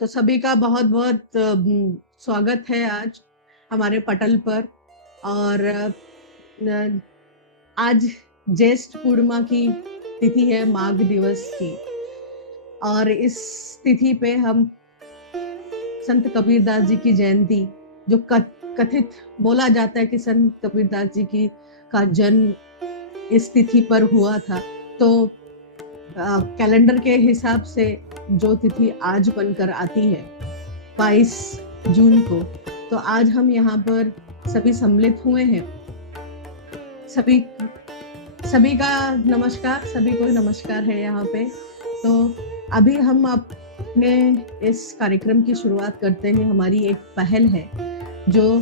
तो सभी का बहुत बहुत स्वागत है आज हमारे पटल पर। और न- आज ज्येष्ठ पूर्णिमा की तिथि है, माघ दिवस की। और इस तिथि पे हम संत कबीरदास जी की जयंती, जो कथित बोला जाता है कि संत कबीरदास जी की का जन्म इस तिथि पर हुआ था। तो कैलेंडर के हिसाब से जो तिथि आज बनकर आती है 22 जून को, तो आज हम यहाँ पर सभी सम्मिलित हुए हैं। सभी सभी का नमस्कार, सभी को नमस्कार है यहाँ पे। तो अभी हम अपने इस कार्यक्रम की शुरुआत करते हैं। हमारी एक पहल है जो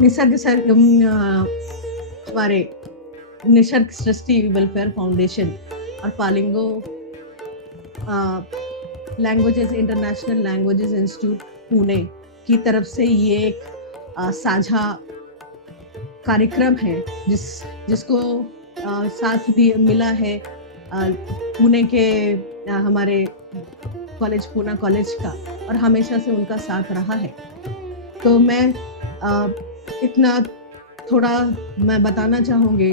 निसर्ग हमारे निसर्ग सृष्टि वेलफेयर फाउंडेशन और Palingo languages international languages institute Pune की तरफ से ये एक साझा कार्यक्रम है, जिसको साथ भी मिला है पुणे के हमारे कॉलेज, पूना कॉलेज का, और हमेशा से उनका साथ रहा है। तो मैं इतना थोड़ा मैं बताना चाहूँगी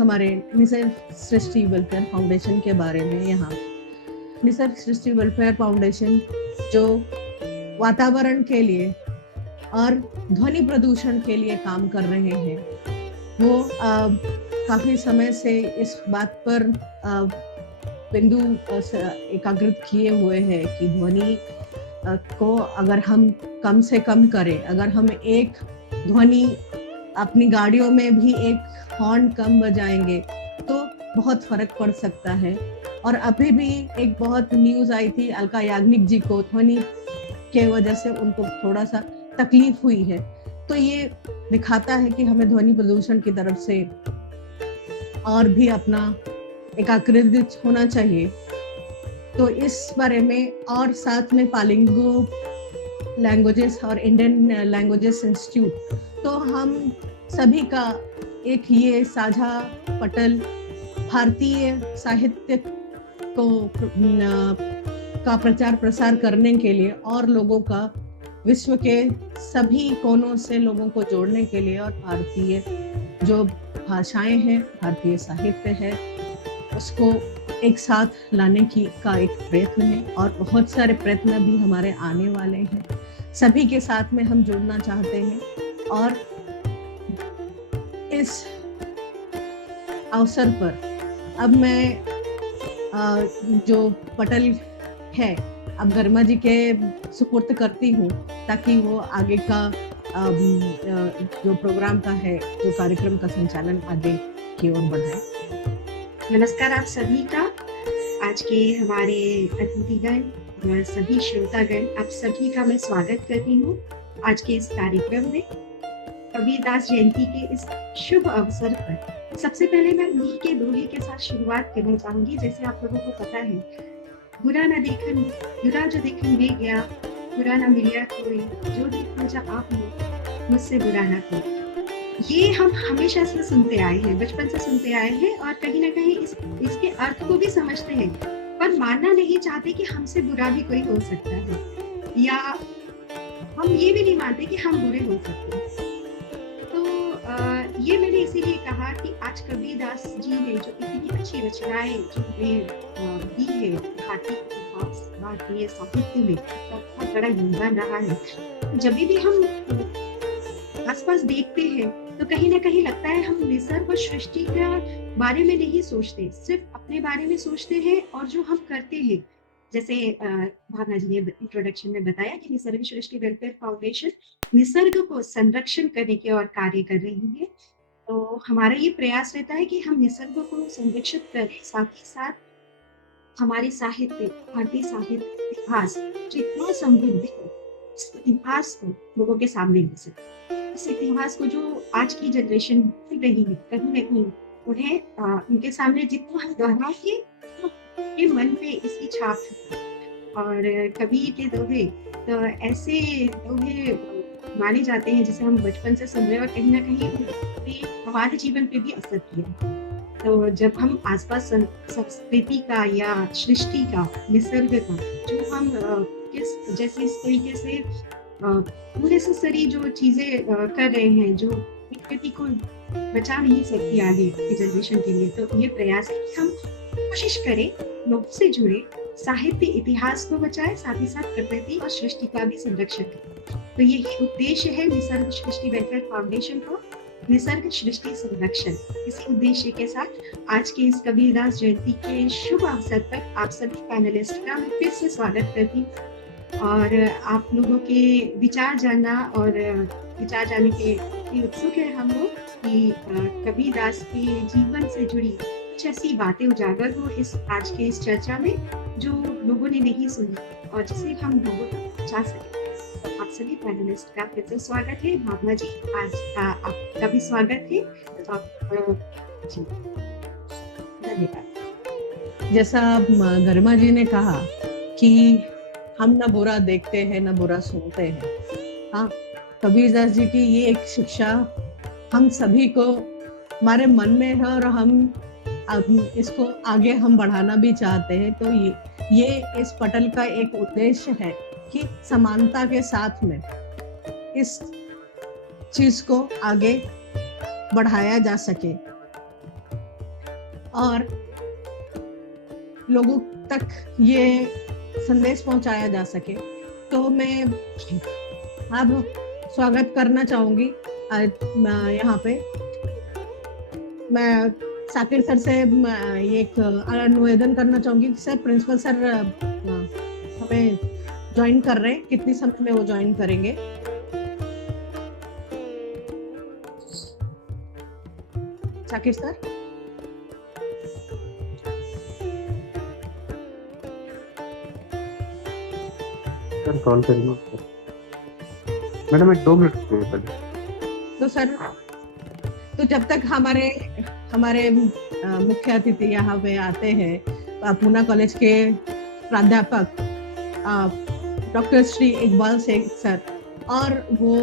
हमारे निसर्ग सृष्टि वेलफेयर फाउंडेशन के बारे में। यहाँ निसर्ग सृष्टि वेलफेयर फाउंडेशन जो वातावरण के लिए और ध्वनि प्रदूषण के लिए काम कर रहे हैं, वो काफी समय से इस बात पर बिंदु एकाग्रित किए हुए हैं कि ध्वनि को अगर हम कम से कम करें, अगर हम एक ध्वनि अपनी गाड़ियों में भी एक हॉर्न कम बजाएंगे तो बहुत फर्क पड़ सकता है। और अभी भी एक बहुत न्यूज आई थी, अलका याग्निक जी को ध्वनि के वजह से उनको थोड़ा सा तकलीफ हुई है। तो ये दिखाता है कि हमें ध्वनि प्रदूषण की तरफ से और भी अपना एकाग्रित होना चाहिए। तो इस बारे में, और साथ में पालिंगो लैंग्वेजेस और इंडियन लैंग्वेजेस इंस्टीट्यूट, तो हम सभी का एक ये साझा पटल भारतीय साहित्य को का प्रचार प्रसार करने के लिए और लोगों का विश्व के सभी कोनों से लोगों को जोड़ने के लिए, और भारतीय जो भाषाएं हैं, भारतीय साहित्य है, उसको एक साथ लाने की का एक प्रयत्न है। और बहुत सारे प्रयत्न भी हमारे आने वाले हैं। सभी के साथ में हम जुड़ना चाहते हैं। और इस अवसर पर अब मैं जो पटल है, अब गर्मा जी के सुपुर्द करती हूँ, ताकि वो आगे का जो प्रोग्राम का है, जो कार्यक्रम का संचालन आगे की ओर बढ़ाए। नमस्कार आप सभी का। आज के हमारे अतिथिगण और सभी श्रोतागण, आप सभी का मैं स्वागत करती हूँ आज के इस कार्यक्रम में। कबीरदास जयंती के इस शुभ अवसर पर सबसे पहले मैं उन्हीं के दोहे के साथ शुरुआत करना चाहूंगी। जैसे आप लोगों को पता है, बुरा न देखन बुरा जो देखन ले गया, बुरा न मिलिया कोई, जो देखो जा आप मुझसे बुरा ना कोई। ये हम हमेशा से सुनते आए हैं, बचपन से सुनते आए हैं, और कहीं ना कहीं इसके अर्थ को भी समझते हैं, पर मानना नहीं चाहते कि हमसे बुरा भी कोई हो सकता है, या हम ये भी नहीं मानते कि हम बुरे हो सकते हैं। तो ये मैंने इसीलिए कहा कि आज कबीरदास जी ने जो इतनी अच्छी रचनाएं जो हमें दी है, भारतीय इतिहास, भारतीय साहित्य में बहुत बड़ा योगदान रहा है। जब भी हम आसपास देखते हैं तो कहीं ना कहीं लगता है हम निसर्ग और सृष्टि के बारे में नहीं सोचते, सिर्फ अपने बारे में सोचते हैं और जो हम करते हैं। जैसे भावना जी ने इंट्रोडक्शन में बताया कि निसर्ग सृष्टि वेलफेयर फाउंडेशन निसर्ग को संरक्षण करने की और कार्य कर रही है। तो हमारा ये प्रयास रहता है कि हम निसर्ग को संरक्षित करें, साथ ही साथ हमारे साहित्य, भारतीय साहित्य इतिहास जितना समृद्ध है, इस इतिहास को लोगों के सामने ला सके। इस इतिहास को जो आज की जनरेशन भूल रही है, कहीं न कहीं उन्हें उनके सामने जितना हम दोहराएंगे, उनके मन पे इसकी छाप है। और कबीर के दोहे तो ऐसे दोहे माने जाते हैं जिसे हम बचपन से सुन रहे हैं, और कहीं न कहीं उन्होंने हमारे जीवन पे भी असर किया। तो जब हम आसपास संस्कृति का या सृष्टि का, निसर्ग का, जो हम किस जैसे इस तरीके से नेसेसरी जो चीजें कर रहे हैं, जो प्रकृति को बचा नहीं सकती आगे की जनरेशन के लिए, तो ये प्रयास है कि हम कोशिश करें, लोगों से जुड़े, साहित्य इतिहास को बचाए, साथ ही साथ प्रकृति और सृष्टि का भी संरक्षण करें। तो यही उद्देश्य है निसर्ग सृष्टि वेलफेयर फाउंडेशन को, निसर्ग सृष्टि संरक्षण। इसी उद्देश्य के साथ आज के इस कबीरदास जयंती के शुभ अवसर पर आप सभी पैनलिस्ट का मैं फिर से स्वागत करती हूँ और आप लोगों के विचार जानना और विचार जानने के लिए उत्सुक है हम लोग कि कबीरदास के जीवन से जुड़ी कुछ ऐसी बातें उजागर हो इस आज के इस चर्चा में जो लोगों ने नहीं सुनी और जिसे हम लोगों तक पहुंचा सके। आप सभी पैनलिस्ट का फिर से स्वागत है। भावना जी, आज आपका भी स्वागत है। जी, धन्यवाद। जैसा गरिमा जी ने कहा कि हम न बुरा देखते हैं न बुरा सुनते हैं। हाँ, कबीरदास जी की ये एक शिक्षा हम सभी को हमारे मन में है और हम इसको आगे हम बढ़ाना भी चाहते हैं। तो ये इस पटल का एक उद्देश्य है कि समानता के साथ में इस चीज को आगे बढ़ाया जा सके और लोगों तक ये संदेश पहुंचाया जा सके। तो मैं अब स्वागत करना चाहूंगी यहाँ पे। मैं साकिर सर से एक निवेदन करना चाहूंगी कि सर, प्रिंसिपल सर हमें ज्वाइन कर रहे हैं, कितनी समय में वो ज्वाइन करेंगे? साकिर सर। कॉल करेंगे मैडम, 1-2 मिनट पहले। तो सर, तो जब तक हमारे मुख्य अतिथि यहाँ पे आते हैं, पूना कॉलेज के प्राध्यापक डॉक्टर श्री इकबाल शेख सर, और वो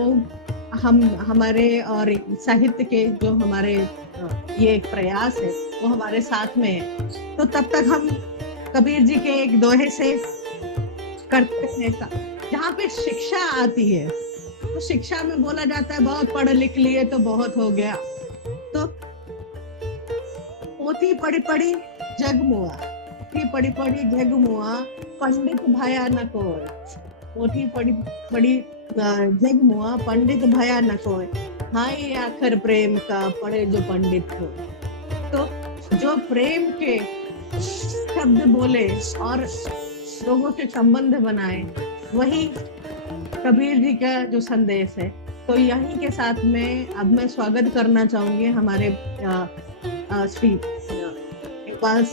हमारे और साहित्य के जो हमारे ये एक प्रयास है वो हमारे साथ में है, तो तब तक हम कबीर जी के एक दोहे से करते हैं जहाँ पे शिक्षा आती है। तो शिक्षा में बोला जाता है बहुत पढ़ लिख लिए तो बहुत हो गया, तो पोथी पढ़ी पढ़ी जग मुआ, पोथी पढ़ी पढ़ी जग मुआ, पंडित भया न कोय। पोथी पढ़ी पढ़ी जग मुआ, पंडित भया न कोय, हाय आखिर प्रेम का पढ़े जो पंडित हो। तो जो प्रेम के शब्द बोले और लोगों से संबंध बनाए, वही कबीर जी का जो संदेश है। तो यहीं के साथ में अब मैं स्वागत करना चाहूंगी हमारे श्री इकबाल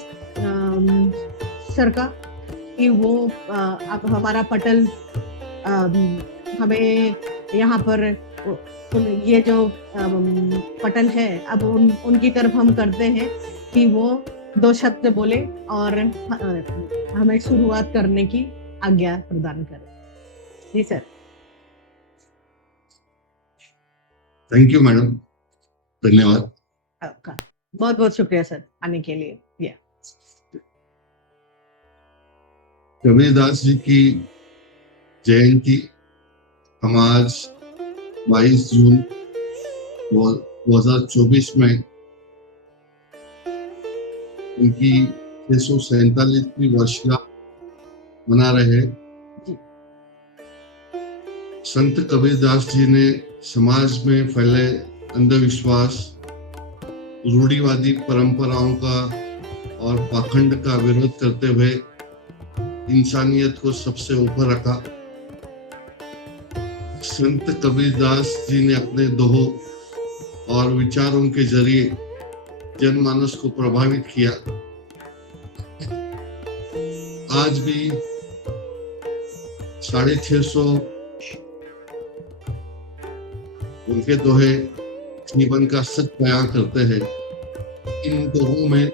सर का, कि वो अब हमारा पटल हमें यहाँ पर ये जो पटल है अब उनकी तरफ हम करते हैं कि वो 2 शब्द बोले और हमें शुरुआत करने की आज्ञा प्रदान करें। जी सर। थैंक यू मैडम, धन्यवाद। आपका बहुत बहुत शुक्रिया सर आने के लिए। कबीरदास जी की जयंती हम आज 22 जून 2024 में उनकी 647वीं वर्षगांठ मना रहे। संत कबीरदास जी ने समाज में फैले अंधविश्वास, रूढ़िवादी परंपराओं का और पाखंड का विरोध करते हुए इंसानियत को सबसे ऊपर रखा। संत कबीरदास जी ने अपने दोहों और विचारों के जरिए जनमानस को प्रभावित किया। आज भी 650 उनके दोहे जीवन का सच बयां करते हैं। इन दोहों में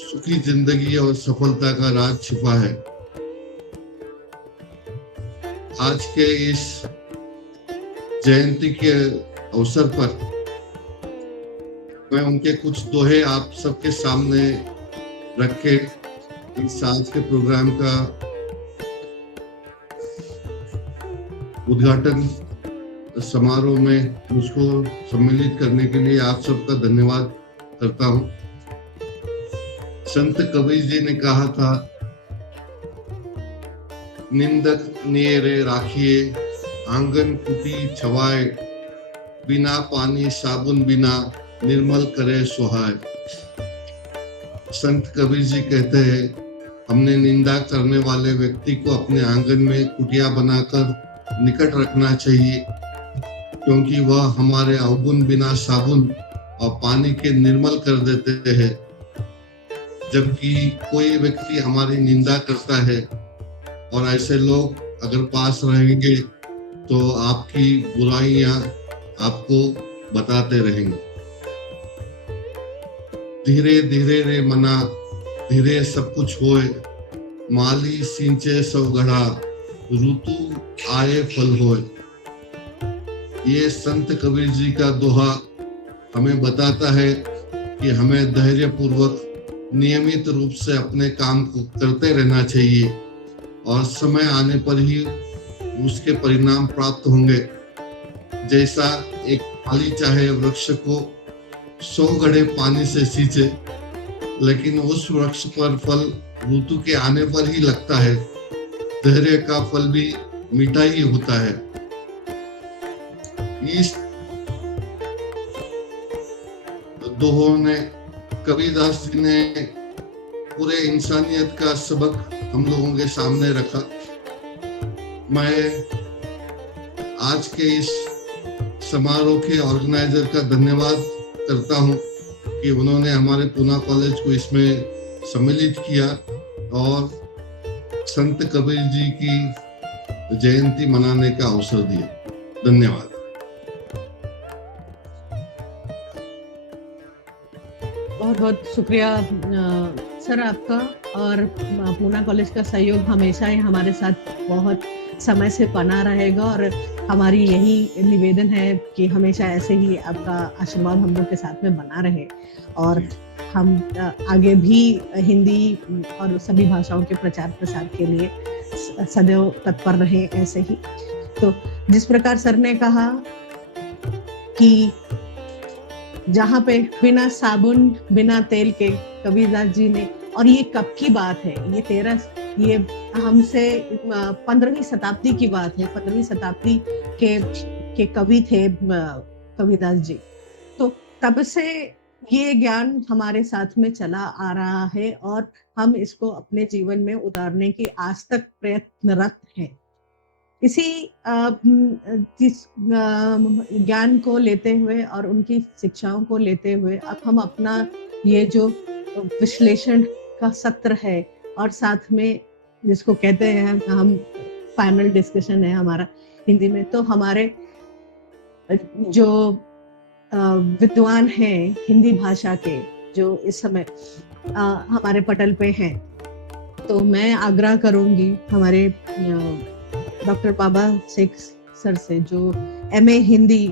सुखी जिंदगी और सफलता का राज छिपा है। आज के इस जयंती के अवसर पर मैं उनके कुछ दोहे आप सबके सामने रखे इस आज के प्रोग्राम का उद्घाटन समारोह में मुझको सम्मिलित करने के लिए आप सबका धन्यवाद करता हूं। संत कबीर जी ने कहा था, निंदक नियरे राखिए, आंगन कुटी छवाए, बिना पानी साबुन बिना निर्मल करे सुहाए। संत कबीर जी कहते हैं, हमने निंदा करने वाले व्यक्ति को अपने आंगन में कुटिया बनाकर निकट रखना चाहिए, क्योंकि वह हमारे अवगुण बिना साबुन और पानी के निर्मल कर देते हैं। जबकि कोई व्यक्ति हमारी निंदा करता है और ऐसे लोग अगर पास रहेंगे तो आपकी बुराइयां आपको बताते रहेंगे। धीरे धीरे रे मना, धीरे सब कुछ होए, माली सिंचे सब गढ़ा, ऋतु आए फल होए। ये संत कबीर जी का दोहा हमें बताता है कि हमें धैर्य पूर्वक नियमित रूप से अपने काम को करते रहना चाहिए और समय आने पर ही उसके परिणाम प्राप्त होंगे। जैसा एक माली चाहे वृक्ष को 100 घड़े पानी से सींचे, लेकिन उस वृक्ष पर फल ऋतु के आने पर ही लगता है। धैर्य का फल भी मीठा ही होता है। इस दोहों ने कबीरदास जी ने पूरे इंसानियत का सबक हम लोगों के सामने रखा। मैं आज के इस समारोह के ऑर्गेनाइजर का धन्यवाद करता हूं कि उन्होंने हमारे पूना कॉलेज को इसमें सम्मिलित किया और संत कबीर जी की जयंती मनाने का अवसर दिया। धन्यवाद। बहुत बहुत शुक्रिया सर आपका, और पूना कॉलेज का सहयोग हमेशा ही हमारे साथ बहुत समय से बना रहेगा और हमारी यही निवेदन है कि हमेशा ऐसे ही आपका आशीर्वाद हम लोग के साथ में बना रहे और हम आगे भी हिंदी और सभी भाषाओं के प्रचार प्रसार के लिए सदैव तत्पर रहे ऐसे ही। तो जिस प्रकार सर ने कहा कि जहाँ पे बिना साबुन बिना तेल के कबीरदास जी ने, और ये कब की बात है, ये हमसे 15वीं शताब्दी की बात है। 15वीं शताब्दी के कवि थे कबीरदास जी। तो तब से ये ज्ञान हमारे साथ में चला आ रहा है और हम इसको अपने जीवन में उतारने की आज तक प्रयत्नरत हैं। इसी ज्ञान को लेते हुए और उनकी शिक्षाओं को लेते हुए अब हम अपना ये जो विश्लेषण का सत्र है और साथ में जिसको कहते हैं हम पैनल डिस्कशन है हमारा हिंदी में, तो हमारे जो विद्वान हैं हिंदी भाषा के जो इस समय हमारे पटल पे हैं, तो मैं आग्रह करूंगी हमारे डॉक्टर बाबा शेख सर से, जो MA हिंदी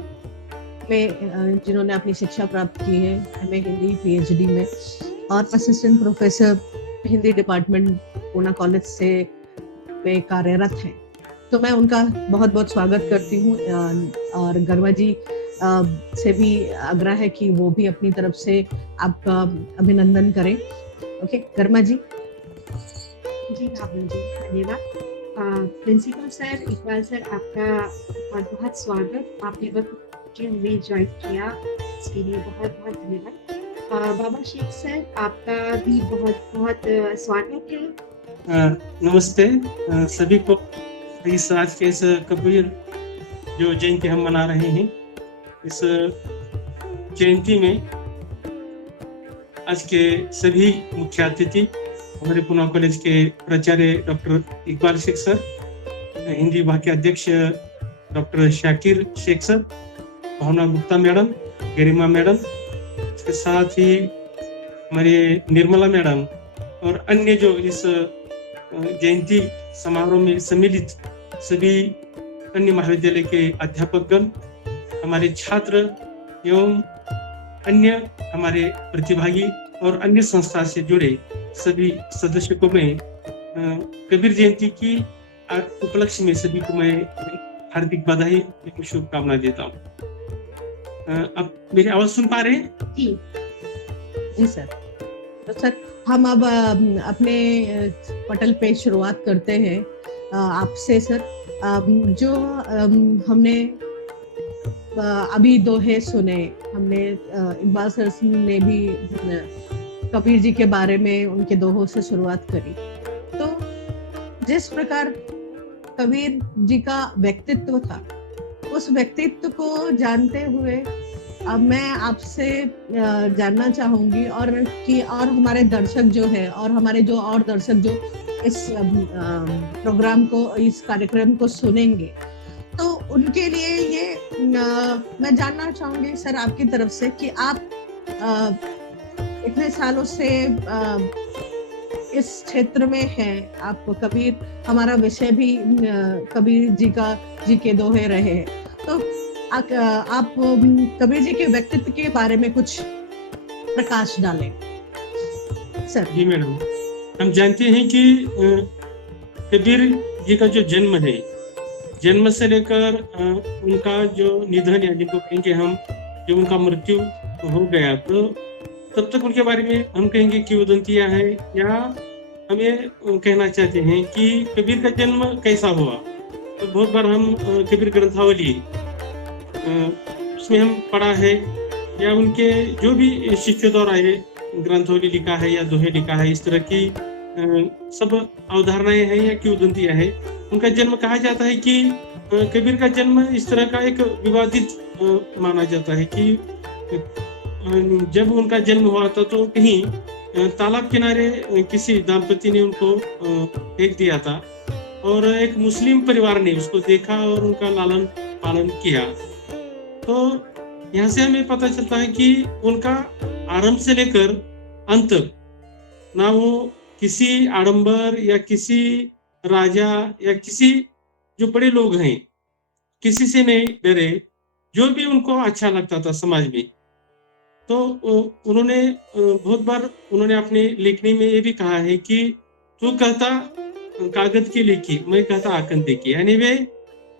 में जिन्होंने अपनी शिक्षा प्राप्त की है, MA हिंदी PhD में और assistant professor Hindi department Poona college से में कार्यरत हैं। तो मैं उनका बहुत बहुत स्वागत करती हूँ और गर्मा जी से भी आग्रह है कि वो भी अपनी तरफ से आपका अभिनंदन करें। ओके गर्मा जी। जी राहुल जी, धन्यवाद। प्रिंसिपल सर, इकबाल सर, आपका बहुत बहुत स्वागत। आपने वक्त में ज्वाइन किया, इसके लिए बहुत बहुत धन्यवाद। बाबा शेख सर, आपका भी बहुत बहुत स्वागत है। नमस्ते सभी को। इस आज के इस कबीर जो जयंती हम मना रहे हैं, इस जयंती में आज के सभी मुख्य अतिथि हमारे पूना कॉलेज के प्राचार्य डॉक्टर इकबाल शेख सर, हिंदी विभाग के अध्यक्ष डॉक्टर शाकिर शेख सर, भावना गुप्ता मैडम, गरिमा मैडम, इसके साथ ही हमारे निर्मला मैडम और अन्य जो इस जयंती समारोह में सम्मिलित सभी अन्य महाविद्यालय के अध्यापकगण, हमारे छात्र एवं अन्य हमारे प्रतिभागी और अन्य संस्था से जुड़े सभी सदस्यों को मैं कबीर जयंती की उपलक्ष्य में सभी को मैं हार्दिक बधाई एवं शुभकामना देता हूँ। अब मेरी आवाज सुन पा रहे हैं? जी जी सर। तो सर हम अब अपने पटल पे शुरुआत करते हैं आपसे सर। जो हमने अभी दोहे सुने, हमने इकबाल सर ने भी कबीर जी के बारे में उनके दोहों से शुरुआत करी। तो जिस प्रकार कबीर जी का व्यक्तित्व था, उस व्यक्तित्व को जानते हुए अब मैं आपसे जानना चाहूंगी और हमारे दर्शक जो है और हमारे जो और दर्शक जो इस प्रोग्राम को, इस कार्यक्रम को सुनेंगे, तो उनके लिए ये मैं जानना चाहूंगी सर आपकी तरफ से कि आप इतने सालों से इस क्षेत्र में हैं, आप कबीर, हमारा विषय भी कबीर जी के दोहे रहे हैं, तो आप कबीर जी के व्यक्तित्व के बारे में कुछ प्रकाश डालें सर। जी मैडम, हम जानते हैं कि कबीर जी का जो जन्म है, जन्म से लेकर उनका जो निधन या जिनको कहेंगे हम, जो उनका मृत्यु हो गया, तो तब तक उनके बारे में हम कहेंगे किंवदंतियां हैं, या हम ये कहना चाहते हैं कि कबीर का जन्म कैसा हुआ। तो बहुत बार हम कबीर ग्रंथावली उसमें हम पढ़ा है, या उनके जो भी शिष्यों द्वारा ये ग्रंथावली लिखा है या दोहे लिखा है, इस तरह की सब अवधारणाएं हैं या किंवदंतियां हैं। उनका जन्म कहा जाता है कि कबीर का जन्म इस तरह का एक विवादित माना जाता है कि जब उनका जन्म हुआ था तो कहीं तालाब किनारे किसी दंपति ने उनको फेंक दिया था, और एक मुस्लिम परिवार ने उसको देखा और उनका लालन पालन किया। तो यहाँ से हमें पता चलता है कि उनका आरंभ से लेकर अंत तक ना वो किसी आडंबर या किसी राजा या किसी जो बड़े लोग हैं, किसी से नहीं डरे, जो भी उनको अच्छा लगता था समाज में। तो उन्होंने बहुत बार उन्होंने अपने लेखनी में ये भी कहा है कि तू कहता कागज की लिखी, मैं कहता आकन देखी, यानी वे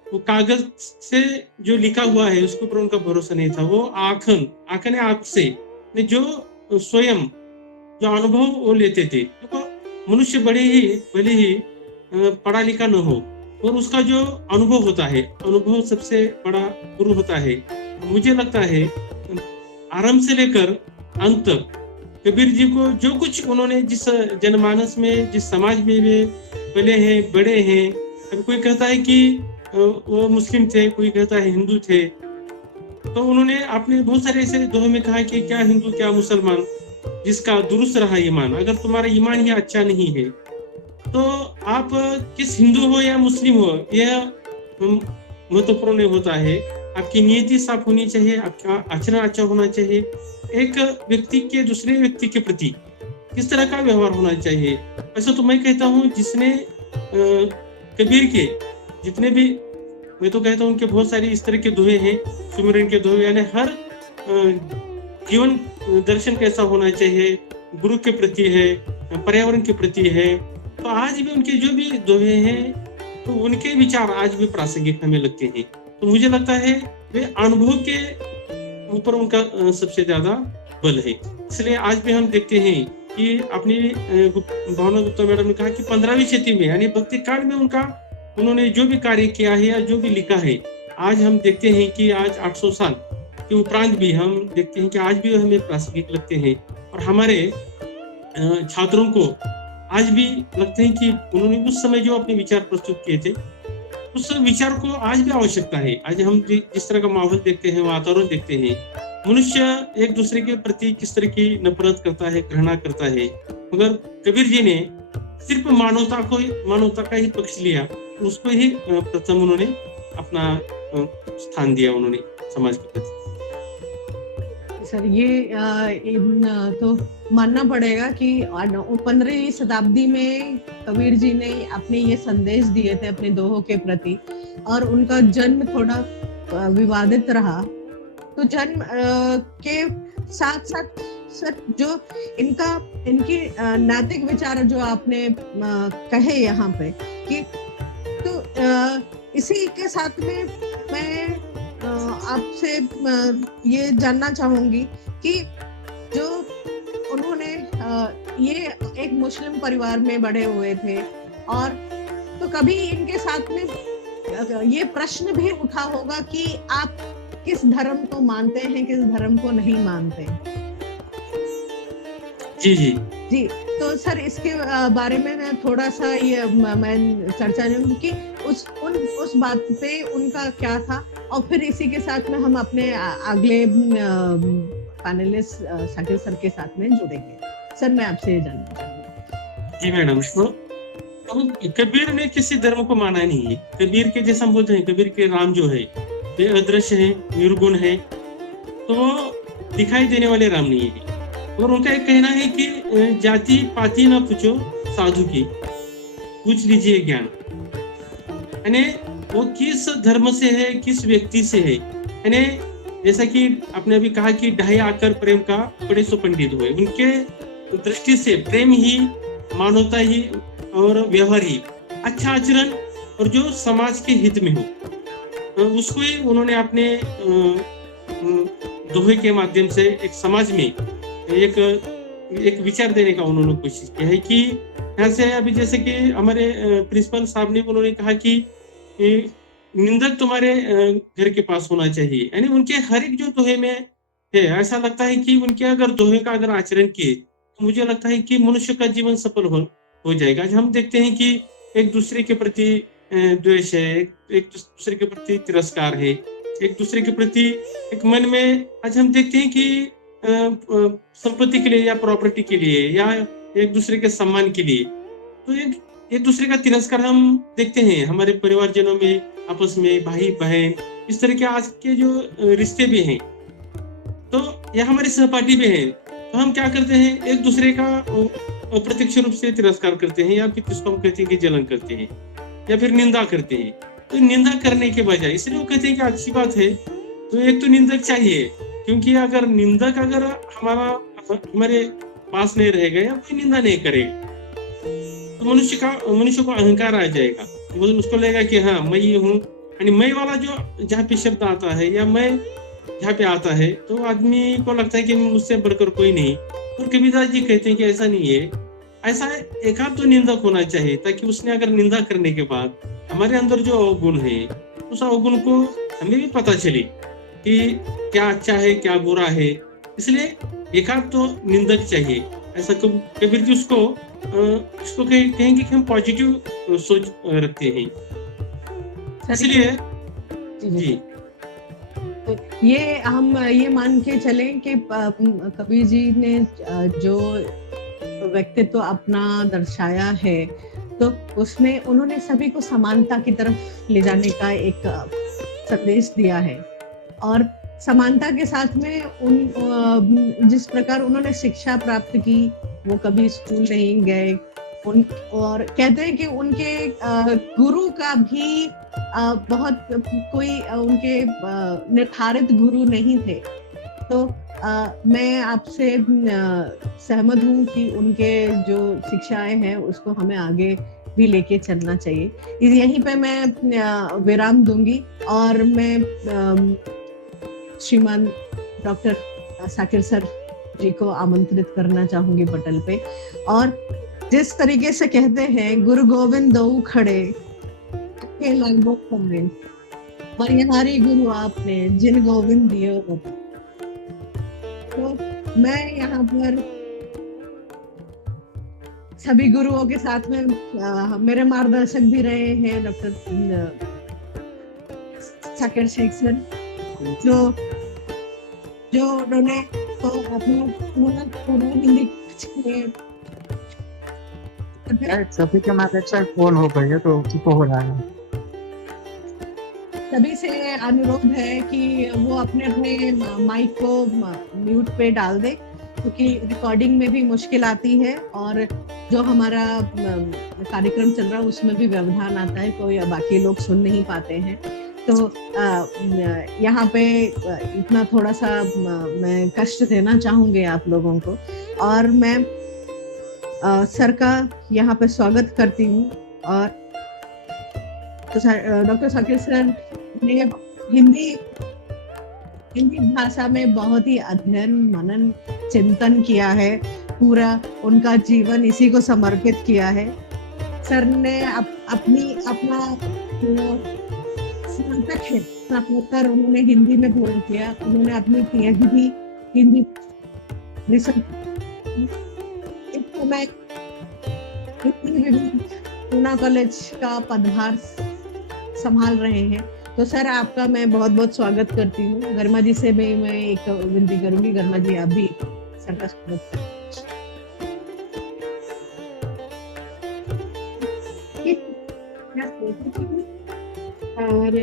वो कागज से जो लिखा हुआ है उसके ऊपर उनका भरोसा नहीं था। वो आखन है आँख से, जो स्वयं जो अनुभव वो लेते थे। तो मनुष्य भले ही पढ़ा लिखा न हो, और उसका जो अनुभव होता है, अनुभव सबसे बड़ा गुरु होता है। मुझे लगता है आरंभ से लेकर अंत तक कबीर जी को जो कुछ उन्होंने जिस जनमानस में, जिस समाज में वे पले हैं, बड़े हैं, अब कोई कहता है कि वो मुस्लिम थे, कोई कहता है हिंदू थे, तो उन्होंने अपने बहुत सारे ऐसे दोहे में कहा कि क्या हिंदू क्या मुसलमान, जिसका दुरुस्त रहा ईमान। अगर तुम्हारा ईमान ही अच्छा नहीं है तो आप किस हिंदू हो या मुस्लिम हो, यह महत्वपूर्ण नहीं होता है। आपकी नियति साफ होनी चाहिए, आपका आचरण अच्छा होना चाहिए, एक व्यक्ति के दूसरे व्यक्ति के प्रति किस तरह का व्यवहार होना चाहिए। ऐसा तो मैं कहता हूँ जिसने कबीर के जितने भी, मैं तो कहता हूँ उनके बहुत सारे इस तरह के दोहे हैं, सुमिरन के दोहे, यानी हर जीवन दर्शन कैसा होना चाहिए, गुरु के प्रति है, पर्यावरण के प्रति है। तो आज भी उनके जो भी दोहे हैं, तो उनके विचार आज भी प्रासंगिक हमें लगते हैं। तो मुझे लगता है वे अनुभव के ऊपर उनका सबसे ज्यादा बल है। इसलिए आज भी हम देखते हैं कि अपनी भावना गुप्ता मैडम ने कहा कि 15वीं शती में, यानी भक्ति काल में उन्होंने जो भी कार्य किया है या जो भी लिखा है, आज हम देखते हैं कि आज 800 साल के उपरांत भी हम देखते हैं कि आज भी हमें प्रासंगिक लगते हैं, और हमारे छात्रों को आज भी लगते हैं कि उन्होंने उस समय जो अपने विचार प्रस्तुत किए थे, उस विचार को आज भी आवश्यकता है। आज हम जिस तरह का माहौल देखते हैं, वातावरण देखते हैं, मनुष्य एक दूसरे के प्रति किस तरह की नफरत करता है, घृणा करता है, मगर कबीर जी ने सिर्फ मानवता का ही पक्ष लिया, उसको ही प्रथम उन्होंने अपना स्थान दिया उन्होंने समाज के प्रति। सर ये तो मानना पड़ेगा कि 15वीं शताब्दी में कबीर जी ने अपने ये संदेश दिए थे अपने दोहों के प्रति, और उनका जन्म थोड़ा विवादित रहा। तो जन्म के साथ साथ सर जो इनके नैतिक विचार जो आपने कहे यहाँ पे कि तो इसी के साथ में मैं आपसे ये जानना चाहूंगी कि जो उन्होंने ये एक मुस्लिम परिवार में बड़े हुए थे और तो कभी इनके साथ में ये प्रश्न भी उठा होगा कि आप किस धर्म को मानते हैं, किस धर्म को नहीं मानते। जी जी जी, तो सर इसके बारे में मैं थोड़ा सा ये मैं चर्चा करूंगी कि उस बात पे उनका क्या था और फिर इसी के साथ में हम अपने अगले पैनलिस्ट साकिर सर के साथ में जुड़ेंगे। सर मैं आपसे ये जानना चाहूंगी। जी मैडम, तो कबीर ने किसी धर्म को माना नहीं है। कबीर के जैसा हम बोलते हैं, कबीर के राम जो है वे अदृश्य है, निर्गुण है, तो वो दिखाई देने वाले राम नहीं है। और उनका एक कहना है कि जाति पाति ना पूछो साधु की, पूछ लीजिए ज्ञान। यानी वो किस धर्म से है, किस व्यक्ति से है। यानी जैसा कि आपने अभी कहा कि ढाई आकर प्रेम का बड़े सो पंडित हुए, उनके दृष्टि से प्रेम ही, मानवता ही और व्यवहार ही, अच्छा आचरण और जो समाज के हित में हो, उसको ही उन्होंने अपने दोहे के माध्यम से एक समाज में एक विचार देने का उन्होंने कोशिश किया है। कि यहाँ से अभी जैसे कि हमारे प्रिंसिपल साहब ने उन्होंने कहा कि निंदक तुम्हारे घर के पास होना चाहिए। यानी उनके हर एक जो दोहे में है, ऐसा लगता है कि उनके अगर दोहे का अगर आचरण किए तो मुझे लगता है कि मनुष्य का जीवन सफल हो जाएगा। आज हम देखते हैं कि एक दूसरे के प्रति द्वेष है, एक दूसरे के प्रति तिरस्कार है, एक दूसरे के प्रति एक मन में आज हम देखते हैं कि संपत्ति के लिए या प्रॉपर्टी के लिए या एक दूसरे के सम्मान के लिए तो एक दूसरे का तिरस्कार हम देखते हैं हमारे परिवारजनों में, आपस में, भाई बहन, इस तरह के आज के जो रिश्ते भी हैं, तो या हमारे सहपाठी भी हैं, तो हम क्या करते हैं, एक दूसरे का अप्रत्यक्ष रूप से तिरस्कार करते हैं या फिर जिसको हम कहते हैं कि जलन करते हैं या फिर निंदा करते हैं। तो निंदा करने के बजाय, इसलिए वो कहते हैं कि अच्छी बात है तो एक तो निंदक चाहिए, क्योंकि अगर निंदक अगर हमारे पास नहीं रहेगा या कोई निंदा नहीं करेगा तो मनुष्य को अहंकार आ जाएगा। वो उसको लगेगा कि हाँ मैं ये हूँ, यानी मैं वाला जो जहाँ पे शब्द आता है या मैं जहाँ पे आता है तो आदमी को लगता है कि मुझसे बढ़कर कोई नहीं। और कबीरदास जी कहते हैं कि ऐसा नहीं है, ऐसा एक आध तो निंदक होना चाहिए ताकि उसने अगर निंदा करने के बाद हमारे अंदर जो अवगुण है उस अवगुण को हमें भी पता चले कि क्या अच्छा है क्या बुरा है। इसलिए एक आध तो निंदक चाहिए। ऐसा कबीर जी उसको कहेंगे कि हम पॉजिटिव सोच रखते हैं। इसलिए जी तो ये हम ये मान के चलें कि कबीर जी ने जो व्यक्तित्व अपना दर्शाया है तो उसमें उन्होंने सभी को समानता की तरफ ले जाने का एक संदेश दिया है। और समानता के साथ में जिस प्रकार उन्होंने शिक्षा प्राप्त की, वो कभी स्कूल नहीं गए, और कहते हैं कि उनके गुरु का भी बहुत कोई उनके निर्धारित गुरु नहीं थे। तो मैं आपसे सहमत हूँ कि उनके जो शिक्षाएं हैं उसको हमें आगे भी लेके चलना चाहिए। यहीं पे मैं विराम दूंगी और मैं श्रीमान डॉक्टर साकिर सर जी को आमंत्रित करना चाहूंगी पटल पे। और जिस तरीके से कहते हैं गुरु गोविंद दो खड़े के लगभग पड़े, बलिहारी गुरु आपने जिन गोविंद दिए। तो मैं यहाँ पर सभी गुरुओं के साथ में मेरे मार्गदर्शक भी रहे हैं डॉक्टर साकिर शेख सर, जो उन्होंने तो अपना हिंदी सभी के मार्गदर्शक फोन हो गई है तो चुप हो रहा है। सभी से अनुरोध है कि वो अपने अपने माइक को म्यूट पे डाल दे, क्योंकि रिकॉर्डिंग में भी मुश्किल आती है और जो हमारा कार्यक्रम चल रहा है उसमें भी व्यवधान आता है, कोई बाकी लोग सुन नहीं पाते हैं। तो यहाँ पे इतना थोड़ा सा मैं कष्ट देना चाहूंगी आप लोगों को, और मैं सर का यहाँ पे स्वागत करती हूँ। और तो डॉक्टर साकिर सर ने हिंदी भाषा में बहुत ही अध्ययन, मनन, चिंतन किया है। पूरा उनका जीवन इसी को समर्पित किया है। सर ने अपना स्नातक है, स्नातकोत्तर उन्होंने हिंदी में पूर्ण किया। उन्होंने अपनी पीएचडी हिंदी रिसर्च समय पूना कॉलेज का पदभार संभाल रहे हैं। तो सर आपका मैं बहुत बहुत स्वागत करती हूँ। गर्मा जी से भी मैं एक विनती करूंगी, गर्मा जी आप भी सर का स्वागत करें। और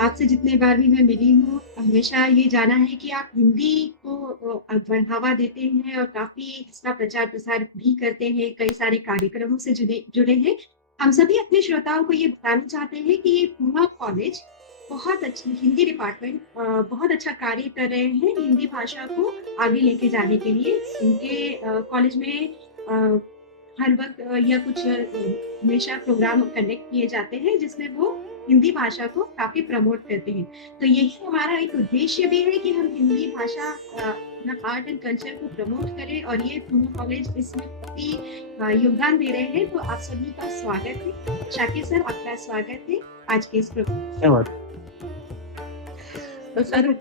आपसे जितने बार भी मैं मिली हूँ, हमेशा ये जाना है कि आप हिंदी को बढ़ावा देते हैं और काफी इसका प्रचार प्रसार भी करते हैं, कई सारे कार्यक्रमों से जुड़े हैं। हम सभी अपने श्रोताओं को ये बताना चाहते हैं कि ये पूना कॉलेज बहुत अच्छी हिंदी डिपार्टमेंट बहुत अच्छा कार्य कर रहे हैं हिंदी भाषा को आगे लेके जाने के लिए। इनके कॉलेज में हर वक्त या कुछ हमेशा प्रोग्राम कंडक्ट किए जाते हैं जिसमें वो हिंदी भाषा को काफी प्रमोट करते हैं। तो यही हमारा एक उद्देश्य भी है कि हम हिंदी भाषा आर्ट एंड कल्चर को प्रमोट करें, और ये पूना कॉलेज इसमें काफी योगदान दे रहे हैं। तो आप सभी का स्वागत है। शाकिर सर आपका स्वागत है आज के इस प्रोग्राम। तो सर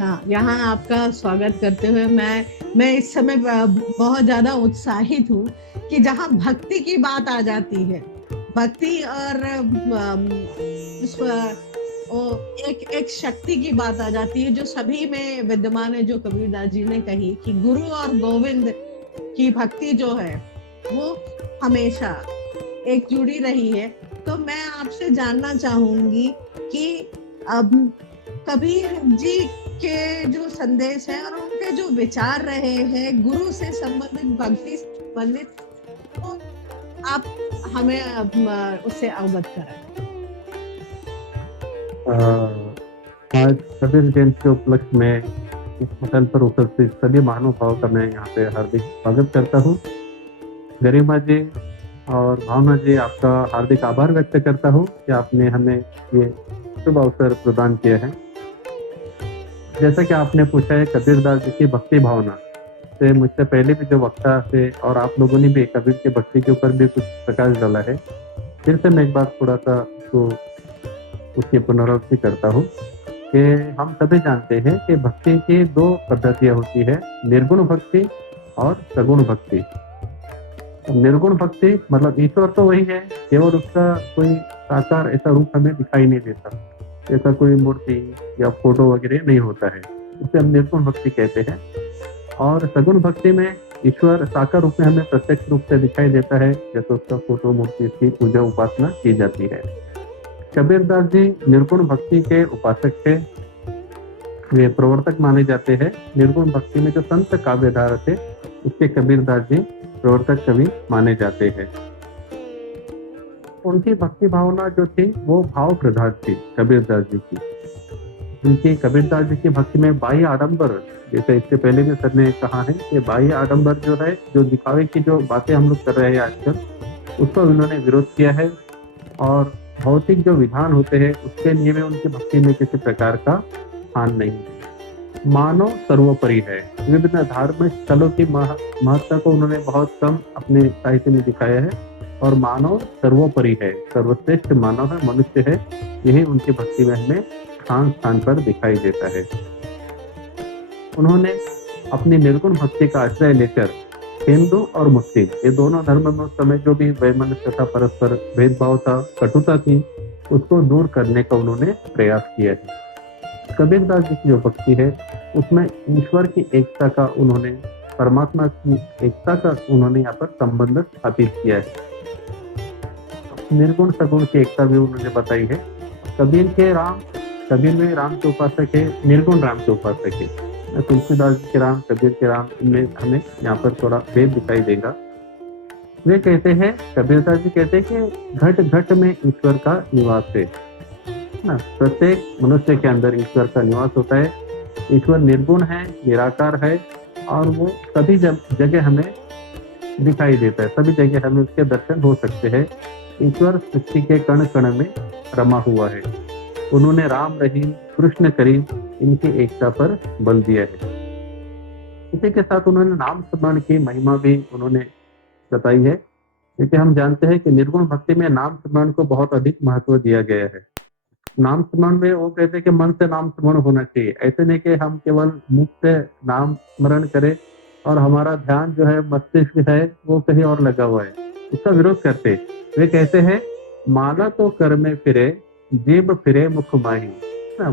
हाँ, यहाँ आपका स्वागत करते हुए मैं इस समय बहुत ज्यादा उत्साहित हूँ कि जहाँ भक्ति की बात आ जाती है, भक्ति और एक शक्ति की बात आ जाती है जो सभी में विद्यमान है, जो कबीरदास जी ने कही कि गुरु और गोविंद की भक्ति जो है वो हमेशा एक जुड़ी रही है। तो मैं आपसे जानना चाहूंगी कि अब कबीर जी के जो संदेश है और उनके जो विचार रहे हैं गुरु से संबंधित, भक्ति से संबंधित, तो आप हमें उससे अवगत कराएं। आज कबीर जयंती के उपलक्ष्य में इस मंच पर उपस्थित सभी महानुभावों का मैं यहाँ पे हार्दिक स्वागत करता हूँ। गरिमा जी और भावना जी, आपका हार्दिक आभार व्यक्त करता हूँ कि आपने हमें ये शुभ अवसर प्रदान किया है। जैसा कि आपने पूछा है कबीरदास जी की भक्ति भावना से, मुझसे पहले भी जो वक्ता थे और आप लोगों ने भी कबीर की भक्ति के ऊपर भी कुछ प्रकाश डाला है। फिर से मैं एक बार थोड़ा सा उसकी पुनरावृत्ति करता हूँ कि हम सभी जानते हैं कि भक्ति की दो पद्धतियाँ होती है, निर्गुण भक्ति और सगुण भक्ति। निर्गुण भक्ति मतलब ईश्वर तो वही है, केवल उसका कोई साकार ऐसा रूप हमें दिखाई नहीं देता, ऐसा कोई मूर्ति या फोटो वगैरह नहीं होता है, उसे हम निर्गुण भक्ति कहते हैं। और सगुण भक्ति में ईश्वर साकार रूप में हमें प्रत्यक्ष रूप से दिखाई देता है, जैसे उसका फोटो मूर्ति की पूजा उपासना की जाती है। कबीरदास जी निर्गुण भक्ति के उपासक थे, वे प्रवर्तक माने जाते हैं। निर्गुण भक्ति में जो संत काव्यधारा थे उसके कबीरदास जी प्रवर्तक कवि माने जाते हैं। उनकी भक्ति भावना जो थी वो भाव प्रधान थी कबीरदास जी की। उनकी कबीरदास जी की भक्ति में बाह्य आडंबर, जैसे इससे पहले भी सर ने कहा है कि बाह्य आडंबर जो है, जो दिखावे की जो बातें हम लोग कर रहे हैं आजकल, उसको उन्होंने विरोध किया है। और भौतिक जो विधान होते हैं उसके लिए में उनकी भक्ति में किसी प्रकार का स्थान नहीं है। मानव सर्वोपरि है। विभिन्न धार्मिक स्थलों की महत्ता को उन्होंने बहुत कम अपने साहित्य में दिखाया है। और मानव सर्वोपरि है, सर्वश्रेष्ठ मानव है, मनुष्य है, यही उनकी भक्ति में हमें स्थान स्थान पर दिखाई देता है। उन्होंने अपनी निर्गुण भक्ति का आश्रय लेकर हिंदू और मुस्लिम ये दोनों धर्म में उस समय जो भी वैमनस्य था, परस्पर भेदभाव था, कटुता थी, उसको दूर करने का उन्होंने प्रयास किया है। कबीरदास जी की जो भक्ति है उसमें ईश्वर की एकता का, उन्होंने परमात्मा की एकता का उन्होंने यहाँ पर संबंध स्थापित किया है। निर्गुण सगुण की एकता भी उन्होंने बताई है। कबीर में राम के उपासक है, निर्गुण राम के उपासक है। तुलसीदास जी के राम, कबीर के राम, इनमें हमें यहाँ पर थोड़ा भेद दिखाई देगा। वे कहते हैं, कबीरदास जी कहते हैं कि घट घट में ईश्वर का निवास है। ना, प्रत्येक मनुष्य के अंदर ईश्वर का निवास होता है। ईश्वर निर्गुण है, निराकार है और वो सभी जगह हमें दिखाई देता है, सभी जगह हमें उसके दर्शन हो सकते हैं। ईश्वर सृष्टि के कण कण में रमा हुआ है। उन्होंने राम रहीम कृष्ण करीम इनकी एकता पर बल दिया है। इसी के साथ उन्होंने नाम स्मरण की महिमा भी उन्होंने बताई है, क्योंकि हम जानते हैं कि निर्गुण भक्ति में नाम स्मरण को बहुत अधिक महत्व दिया गया है। नाम स्मरण में वो कहते हैं कि मन से नाम स्मरण होना चाहिए। ऐसे नहीं कि हम केवल मुख से नाम स्मरण करें और हमारा ध्यान जो है, मस्तिष्क है, वो कहीं और लगा हुआ है। उसका विरोध करते वे कहते हैं, माला तो कर में फिरे, जीभ फिरे मुख माही।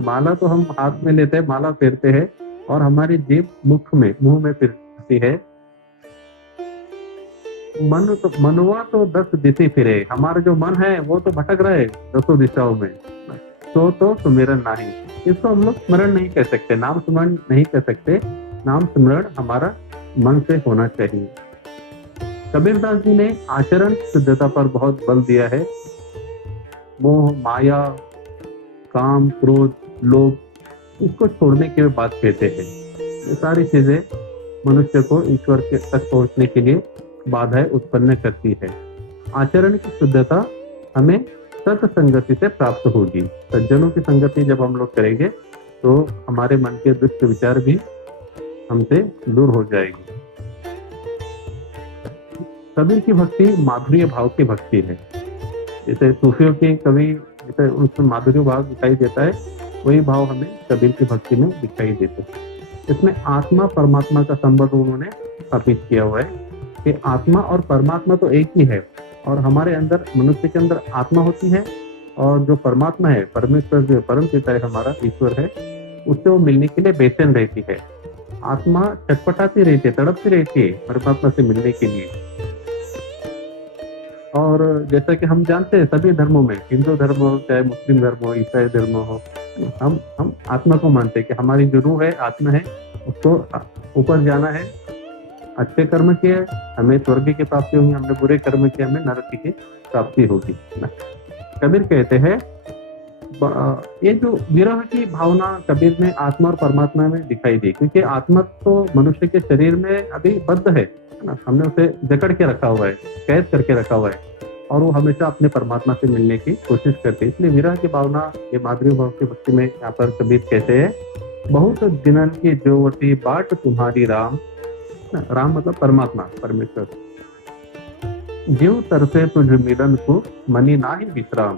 माला तो हम हाथ में लेते हैं, माला फेरते हैं और हमारी जीभ मुंह में फिरती है। मनवा तो 10 दिशा फिरे, हमारा जो मन है वो तो भटक रहा है 10 दिशाओं में। तो सुमिरन नहीं, इसको हम लोग स्मरण नहीं कह सकते, नाम स्मरण नहीं कह सकते। नाम स्मरण हमारा मन से होना चाहिए। कबीरदास जी ने आचरण शुद्धता पर बहुत बल दिया है। मोह, माया, काम, क्रोध, लोभ, इसको छोड़ने की बात कहते हैं। ये सारी चीजें मनुष्य को ईश्वर के तक पहुंचने के लिए बाधाएं उत्पन्न करती है। आचरण की शुद्धता हमें सत्संगति से प्राप्त होगी। सज्जनों की संगति जब हम लोग करेंगे तो हमारे मन के दुष्ट विचार भी हमसे दूर हो जाएगी। कबीर की भक्ति माधुर्य भाव की भक्ति है। जैसे सूफियों की कवि, जैसे उसमें माधुर्य भाव दिखाई देता है, वही भाव हमें कबीर की भक्ति में दिखाई देते हैं। इसमें आत्मा परमात्मा का संबंध उन्होंने स्थापित किया हुआ है कि आत्मा और परमात्मा तो एक ही है, और हमारे अंदर, मनुष्य के अंदर आत्मा होती है और जो परमात्मा है, परमेश्वर जो परम पिता है, हमारा ईश्वर है, उससे वो मिलने के लिए बेचैन रहती है। आत्मा चटपटाती रहती है, तड़पती रहती है परमात्मा से मिलने के लिए। और जैसा कि हम जानते हैं सभी धर्मों में, हिंदू धर्म हो चाहे मुस्लिम धर्म हो, ईसाई धर्म हो, हम आत्मा को मानते हैं कि हमारी जो रूह है, आत्मा है, उसको ऊपर जाना है। अच्छे कर्म किए हमें स्वर्ग की प्राप्ति होगी, हमने बुरे कर्म किए हमें नरक की प्राप्ति होगी। कबीर कहते हैं, ये जो विरह की भावना कबीर ने आत्मा और परमात्मा में दिखाई दी, क्योंकि आत्मा तो मनुष्य के शरीर में अभी बद्ध है ना, हमने उसे जकड़ के रखा हुआ है, कैद करके रखा हुआ है, और वो हमेशा अपने परमात्मा से मिलने की कोशिश करते हैं। इसलिए विरह की भावना, ये माधुर्य भाव की भक्ति में यहाँ पर कबीर कहते हैं, बहुत दिनन की जोवती बाट तुम्हारी राम। राम मतलब परमात्मा, परमेश्वर। जीव तरसे तुझ मिलन को मनी ना ही विश्राम।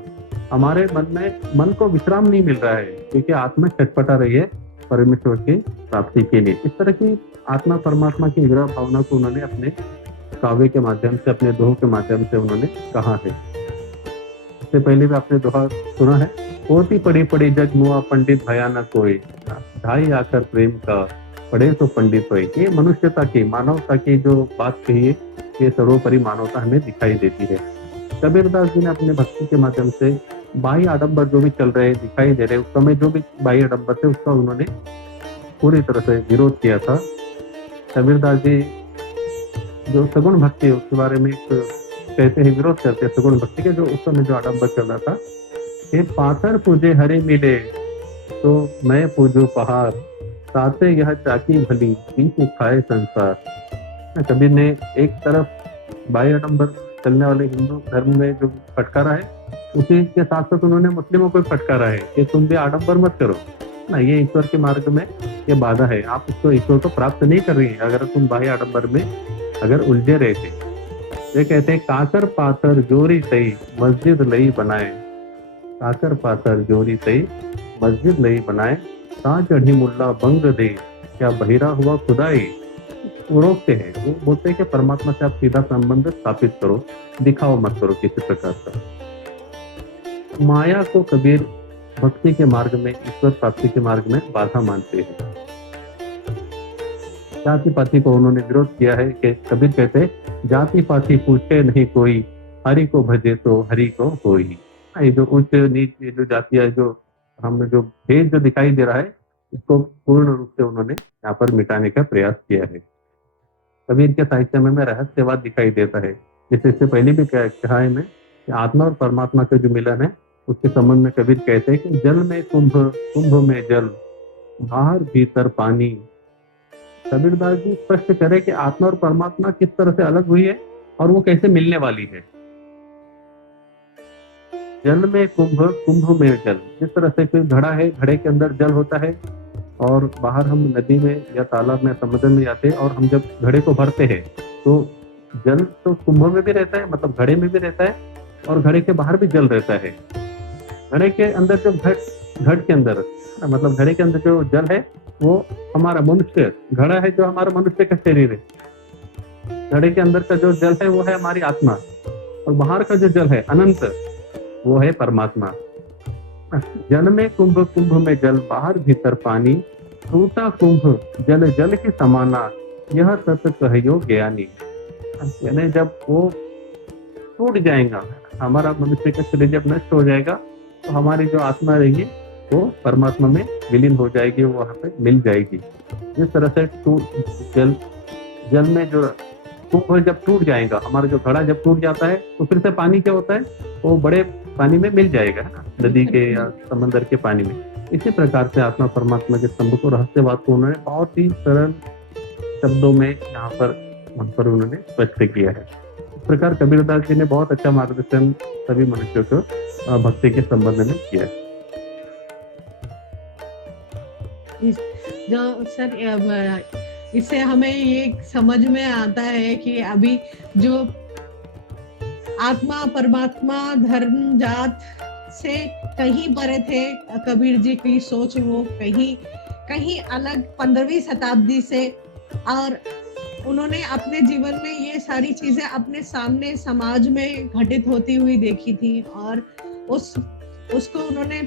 हमारे मन को विश्राम नहीं मिल रहा है, क्योंकि आत्मा छटपटा रही है परमेश्वर की प्राप्ति के लिए। इस तरह की आत्मा परमात्मा की विरह भावना को उन्होंने अपने काव्य के माध्यम से, अपने दोहों के माध्यम से उन्होंने कहा है। इससे पहले भी आपने दोहा सुना है, होती पड़ी पड़ी जग मुआ पंडित भयानक कोई, ढाई आकर प्रेम का पढ़े तो पंडित होए। ये मनुष्यता की, मानवता की जो बात कही है, ये सर्वोपरि मानवता हमें दिखाई देती है। कबीरदास जी ने अपने भक्ति के माध्यम से बाह्य आडंबर जो भी चल रहे दिखाई दे रहे, उस समय जो भी बाह्य आडंबर थे उसका उन्होंने पूरी तरह से विरोध किया था। कबीरदास जी जो सगुण भक्ति है उसके बारे में कहते हैं, विरोध करते हैं सगुण भक्ति के। जो उस समय जो आडंबर चल रहा था कि पाथर पूजे हरे मिले तो मैं पूजू पहाड़, साथे यह चाकी भली पीछे खाए संसार। कबीर ने एक तरफ बाह्य आडंबर चलने वाले हिंदू धर्म में जो फटकारा है, उसी के साथ साथ उन्होंने मुस्लिमों को फटकारा है कि तुम भी आडंबर मत करो ना, ये ईश्वर के मार्ग में ये बाधा है, आप उसको ईश्वर को प्राप्त नहीं कर रही है अगर तुम बाह्य आडंबर में अगर उलझे रहते। वे कहते हैं, काकर पाथर जोरी सही मस्जिद लई बनाए, काकर पाथर जोरी सही मस्जिद लई बनाए, ता चढ़ी मुल्ला बंग दे, क्या बहिरा हुआ खुदाई। वो रोकते हैं, वो बोलते हैं कि परमात्मा से आप सीधा संबंध स्थापित करो, दिखाओ मत करो किसी प्रकार का। माया को कबीर भक्ति के मार्ग में, ईश्वर प्राप्ति के मार्ग में बाधा मानते हैं। जाति पाति को उन्होंने विरोध किया है कि कबीर कहते, जाति पाति पूछे नहीं कोई, हरि को भजे तो हरि को होई। ये जो उच्च नीच, ये जो जातियां, जो हमें जो भेद जो दिखाई दे रहा है, इसको पूर्ण रूप से उन्होंने यहाँ पर मिटाने का प्रयास किया है। कबीर के साहित्य में रहस्यवाद दिखाई देता है, जैसे इससे पहले भी कहा है मैं कि आत्मा और परमात्मा का जो मिलन है उसके संबंध में कबीर कहते हैं कि जल में कुंभ, कुंभ में जल, बाहर भीतर पानी। कबीरदास जी स्पष्ट करे कि आत्मा और परमात्मा किस तरह से अलग हुई है और वो कैसे मिलने वाली है। जल में कुंभ, कुंभ में जल। जिस तरह से कोई घड़ा है, घड़े के अंदर जल होता है और बाहर हम नदी में या तालाब में, समुद्र में जाते हैं और हम जब घड़े को भरते हैं तो जल तो कुंभ में भी रहता है, मतलब घड़े में भी रहता है, और घड़े के बाहर भी जल रहता है। घड़े के अंदर जो घट के अंदर, मतलब घड़े के अंदर जो जल है वो हमारा मनुष्य, घड़ा है जो हमारा मनुष्य का शरीर है। घड़े के अंदर का जो जल है वो है हमारी आत्मा, और बाहर का जो जल है अनंत, वो है परमात्मा। जल में कुंभ, कुंभ में जल, बाहर भीतर पानी, टूटा कुंभ जल जल की समाना, यह सत्य कहियो ज्ञानी। यानी जब वो टूट जाएगा, हमारा मनुष्य का शरीर जब नष्ट हो जाएगा तो हमारी जो आत्मा रहेगी वो परमात्मा में विलीन हो जाएगी, वो वहां पे मिल जाएगी। जिस तरह से जल में जो कुंभ जब टूट जाएगा, हमारा जो घड़ा जब टूट जाता है तो फिर से पानी क्या होता है, वो बड़े पानी में मिल जाएगा, है ना, नदी के या समंदर के पानी में। इसी प्रकार से आत्मा परमात्मा के स्तंभ को, रहस्यवाद को उन्होंने बहुत ही सरल शब्दों में यहाँ पर उन्होंने स्पष्ट किया है। इस प्रकार कबीरदास जी ने बहुत अच्छा मार्गदर्शन सभी मनुष्यों को भक्ति के संबंध में किया है। जो सर इससे हमें ये समझ में आता है कि अभी जो आत्मा परमात्मा धर्म जात से कहीं परे थे, कबीर जी की सोच वो कहीं अलग 15वीं शताब्दी से, और उन्होंने अपने जीवन में ये सारी चीजें अपने सामने समाज में घटित होती हुई देखी थी, और उसको उन्होंने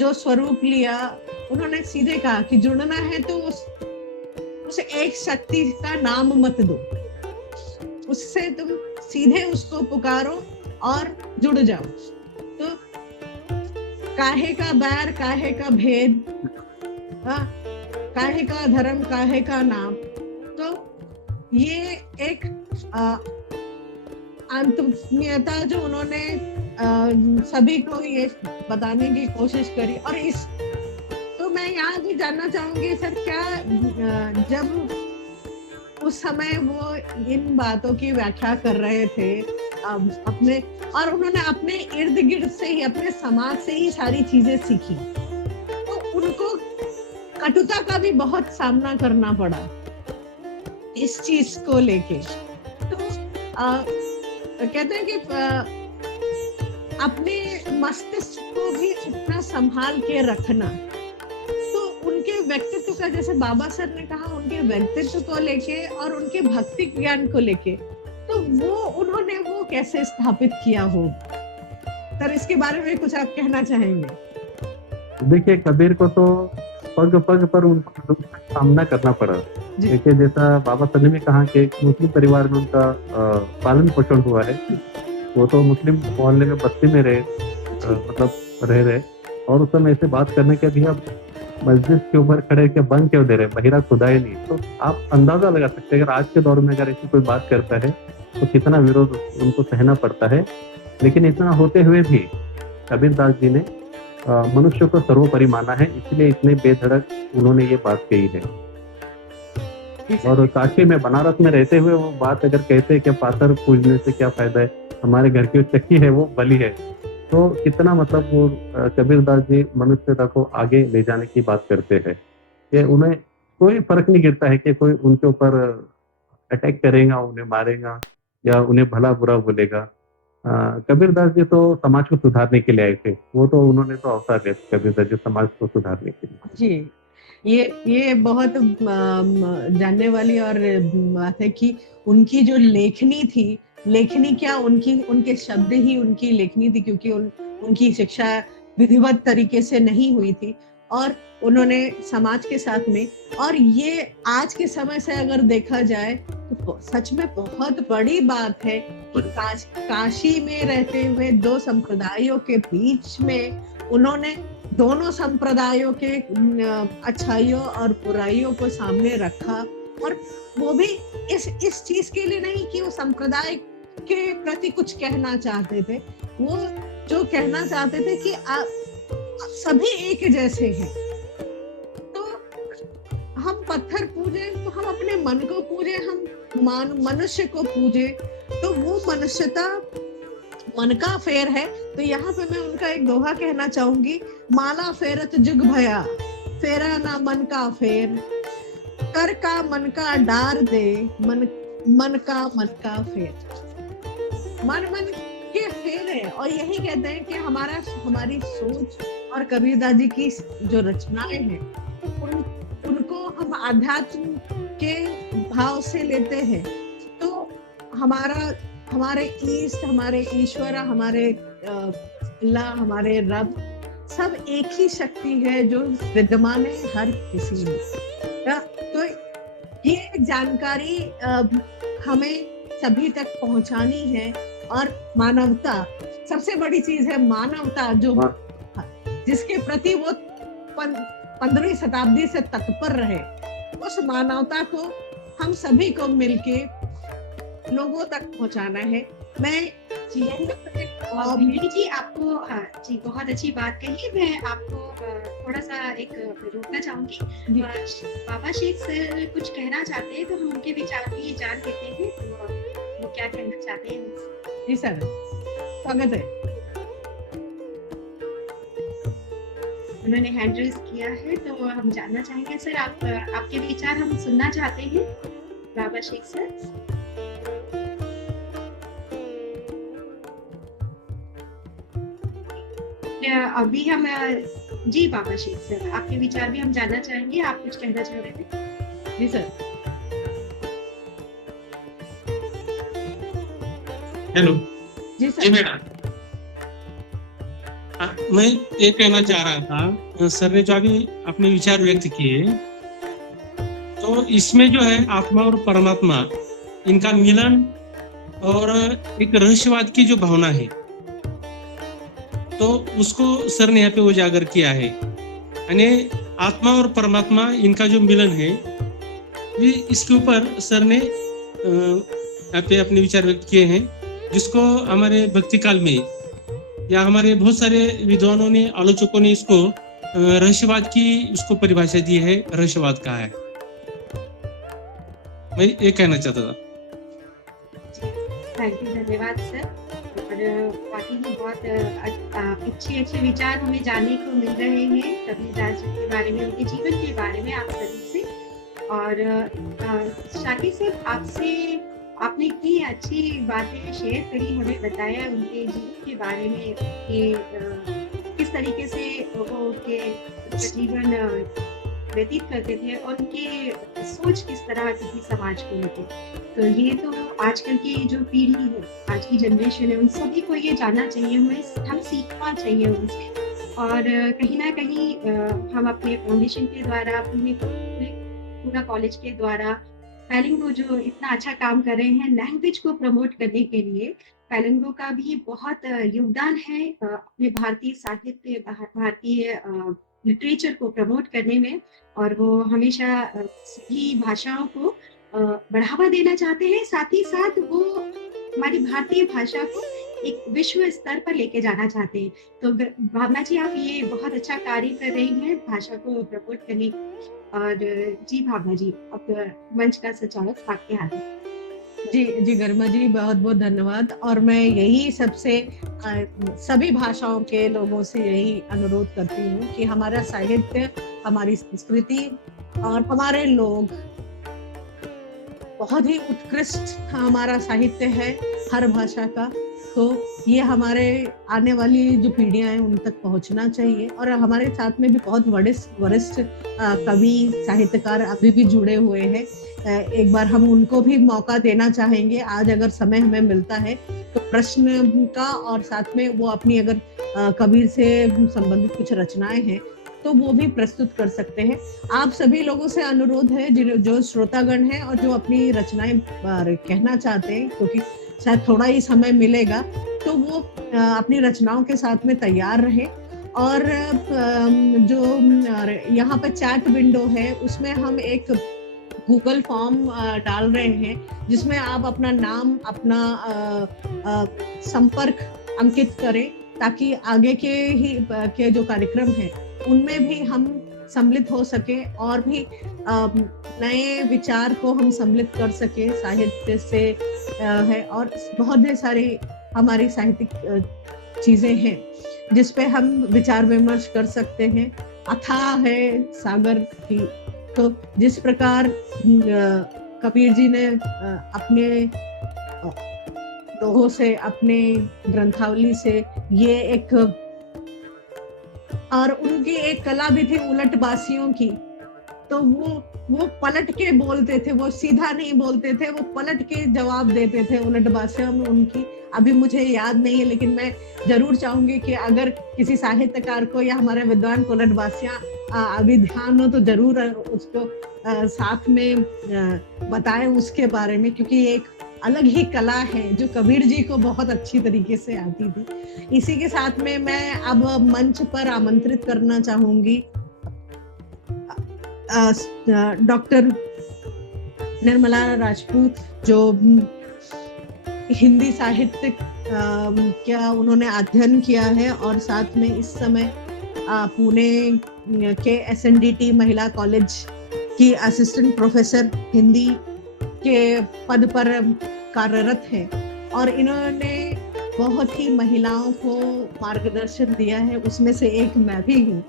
जो स्वरूप लिया, उन्होंने सीधे कहा कि जुड़ना है तो उस एक शक्ति का नाम मत दो, उससे तुम सीधे उसको पुकारो और जुड़ जाओ। तो काहे का बैर, काहे का भेद, काहे का धर्म, काहे का नाम। तो ये एक आत्मीयता जो उन्होंने सभी को ये बताने की कोशिश करी। और इस तो मैं यहाँ भी जानना चाहूंगी सर, क्या जब उस समय वो इन बातों की व्याख्या कर रहे थे अपने, और उन्होंने अपने इर्द गिर्द से ही, अपने समाज से ही सारी चीजें सीखी, तो उनको कटुता का भी बहुत सामना करना पड़ा इस चीज को लेके। तो कहते हैं कि अपने मस्तिष्क को भी उतना संभाल के रखना। तो उनके व्यक्तित्व का, जैसे बाबा सर ने कहा, उनके व्यक्तित्व को लेके और उनके भक्ति ज्ञान को लेके, तो उन्होंने वो कैसे स्थापित किया हो सर, इसके बारे में कुछ आप कहना चाहेंगे? देखिए, कबीर को तो पग पग पर उनको सामना करना पड़ा। देखिए, जैसा बाबा सर ने भी कहा कि एक मुस्लिम परिवार में उनका पालन पोषण हुआ है। वो तो मुस्लिम मोहल्ले में बस्ती में मतलब रहे, और उस समय ऐसे बात करने के भी अब मस्जिद के ऊपर खड़े के बंद क्यों दे रहे, बहिरा खुदा ही नहीं। तो आप अंदाजा लगा सकते हैं, अगर आज के दौर में अगर ऐसी कोई बात करता है तो कितना विरोध उनको सहना पड़ता है। लेकिन इतना होते हुए भी कबीरदास जी ने मनुष्य को सर्वोपरि माना है, इसलिए इतने बेधड़क उन्होंने ये बात कही है। और काशी में, बनारस में रहते हुए वो बात अगर कहते हैं कि पाथर पूजने से क्या फायदा है, हमारे घर की चक्की है वो बलि है, तो कितना मतलब वो कबीरदास जी मनुष्यता को आगे ले जाने की बात करते हैं कि उन्हें कोई फर्क नहीं गिरता है कि कोई उनके ऊपर अटैक करेगा, उन्हें मारेगा या उन्हें भला बुरा बोलेगा। कबीरदास जी तो समाज को सुधारने के लिए आए थे, वो तो उन्होंने तो अवसर लिया कबीरदास जी समाज को सुधारने के लिए। जी, ये बहुत जानने वाली और बात है कि उनकी जो लेखनी थी, लेखनी क्या, उनके शब्द ही उनकी लेखनी थी, क्योंकि उनकी शिक्षा विधिवत तरीके से नहीं हुई थी, और उन्होंने समाज के साथ में, और ये आज के समय से अगर देखा जाए तो सच में बहुत बड़ी बात है कि काशी में रहते हुए दो संप्रदायों के बीच में उन्होंने दोनों संप्रदायों के अच्छाइयों और बुराइयों को सामने रखा। और वो भी इस चीज के लिए नहीं कि वो संप्रदाय के प्रति कुछ कहना चाहते थे। वो जो कहना चाहते थे कि सभी एक जैसे हैं। तो हम पत्थर पूजे तो हम अपने मन को पूजे, हम मनुष्य को पूजे तो वो मनुष्यता मन का फेर है। तो यहाँ पे मैं उनका एक दोहा कहना चाहूंगी, माला फेरत जुग भया, फेरा ना मन का फेर, कर का मन का डार दे, मन का फेर। मन के फेर है और यही कहते हैं कि हमारी सोच और कबीरदास जी की जो रचनाएं हैं उनको हम आध्यात्म के भाव से लेते हैं। तो हमारे ईष्ट, हमारे ईश्वर, हमारे अल्लाह, हमारे रब सब एक ही शक्ति है जो विद्यमान है हर किसी में। तो ये जानकारी हमें सभी तक पहुंचानी है। और मानवता सबसे बड़ी चीज है, मानवता जो जिसके प्रति वो 15वीं शताब्दी से तत्पर रहे, उस मानवता को हम सभी को मिलके लोगों तक पहुंचाना है। मैं जी आपको जी बहुत अच्छी बात कही। मैं आपको थोड़ा सा एक रोकना चाहूंगी। बाबा शेख सर कुछ कहना चाहते हैं तो हम उनके विचार भी जान लेते हैं, तो वो क्या कहना चाहते हैं। जी सर, स्वागत है। उन्होंने हैंड रेज किया है तो हम जानना चाहेंगे सर, आपके विचार हम सुनना चाहते हैं बाबा शेख सर। अभी हम जी बाबा शेख सर, आपके विचार भी हम जानना चाहेंगे। आप कुछ कहना चाह रहे थे। जी सर। हेलो जी सर। जी मैडम, मैं ये कहना चाह रहा था, सर ने जो अभी अपने विचार व्यक्त किए, तो इसमें जो है आत्मा और परमात्मा इनका मिलन और एक रहस्यवाद की जो भावना है, तो उसको सर ने यहाँ पे उजागर किया है। यानी आत्मा और परमात्मा इनका जो मिलन है, इसके ऊपर सर ने यहाँ पे अपने विचार व्यक्त किए हैं, जिसको हमारे भक्ति काल में या हमारे बहुत सारे विद्वानों ने, आलोचकों ने इसको रहस्यवाद की उसको परिभाषा दी है। रहस्यवाद कहा है, मैं ये कहना चाहता था। थैंक यू, धन्यवाद सर। और बाकी ही बहुत अच्छे विचार हमें जानने को मिल रहे हैं कबीरदास जी के बारे में, उनके जीवन के बारे में आप सभी से। और शाकिर सर, आपने इतनी अच्छी बातें शेयर करी, हमें बताया उनके जीवन के बारे में कि किस तरीके से वो उनके जीवन व्यतीत करते थे और उनकी सोच किस तरह की थी समाज को लेकर। तो ये तो आजकल की जो पीढ़ी है, आज की जनरेशन है, उन सभी को ये जानना चाहिए, हम सीखना चाहिए उनसे। और कहीं ना कहीं हम अपने फाउंडेशन के द्वारा, पूरा कॉलेज के द्वारा पैलिंगो जो इतना अच्छा काम कर रहे हैं लैंग्वेज को प्रमोट करने के लिए, पैलिंगो का भी बहुत योगदान है अपने भारतीय साहित्य, भारतीय लिटरेचर को प्रमोट करने में। और वो हमेशा सभी भाषाओं को बढ़ावा देना चाहते हैं, साथ ही साथ वो हमारी भारतीय भाषा को एक विश्व स्तर पर लेके जाना चाहते हैं। तो भावना जी, आप ये बहुत अच्छा कार्य कर रही हैं भाषा को प्रमोट करने। और जी भावना जी, अब मंच का संचालक आपके हाथ में। जी गरिमा जी, बहुत बहुत धन्यवाद। और मैं यही सभी भाषाओं के लोगों से यही अनुरोध करती हूँ कि हमारा साहित्य, हमारी संस्कृति और हमारे लोग बहुत ही उत्कृष्ट हमारा साहित्य है हर भाषा का। तो ये हमारे आने वाली जो पीढ़ियां हैं उन तक पहुंचना चाहिए। और हमारे साथ में भी बहुत वरिष्ठ कवि, साहित्यकार अभी भी जुड़े हुए हैं। एक बार हम उनको भी मौका देना चाहेंगे आज, अगर समय हमें मिलता है तो, प्रश्न का, और साथ में वो अपनी अगर कबीर से संबंधित कुछ रचनाएं हैं तो वो भी प्रस्तुत कर सकते हैं। आप सभी लोगों से अनुरोध है, जो श्रोतागण हैं और जो अपनी रचनाएं कहना चाहते हैं, क्योंकि शायद थोड़ा ही समय मिलेगा, तो वो अपनी रचनाओं के साथ में तैयार रहे। और जो यहाँ पर चैट विंडो है उसमें हम एक गूगल फॉर्म डाल रहे हैं जिसमें आप अपना नाम, अपना संपर्क अंकित करें, ताकि आगे के जो कार्यक्रम हैं उनमें भी हम सम्मिलित हो सके और भी नए विचार को हम सम्मिलित कर सके। साहित्य से है और बहुत ढेर सारी हमारी साहित्यिक चीजें हैं जिस पे हम विचार विमर्श कर सकते हैं। अथाह है सागर की, तो जिस प्रकार कबीर जी ने अपने दोहों से, अपने ग्रंथावली से ये एक, और उनकी एक कला भी थी उलट बासियों की, तो वो पलट के बोलते थे, वो सीधा नहीं बोलते थे, वो पलट के जवाब देते थे उलट बासियों में उनकी। अभी मुझे याद नहीं है, लेकिन मैं जरूर चाहूंगी कि अगर किसी साहित्यकार को या हमारे विद्वान को उलट बासियां अभी ध्यान हो तो जरूर उसको साथ में बताएं उसके बारे में, क्योंकि ये एक अलग ही कला है जो कबीर जी को बहुत अच्छी तरीके से आती थी। इसी के साथ में मैं अब मंच पर आमंत्रित करना चाहूंगी डॉक्टर निर्मला राजपूत, जो हिंदी साहित्य क्या उन्होंने अध्ययन किया है और साथ में इस समय पुणे के SNDT महिला कॉलेज की असिस्टेंट प्रोफेसर हिंदी के पद पर कार्यरत है और इन्होंने बहुत ही महिलाओं को मार्गदर्शन दिया है, उसमें से एक मैं भी हूँ।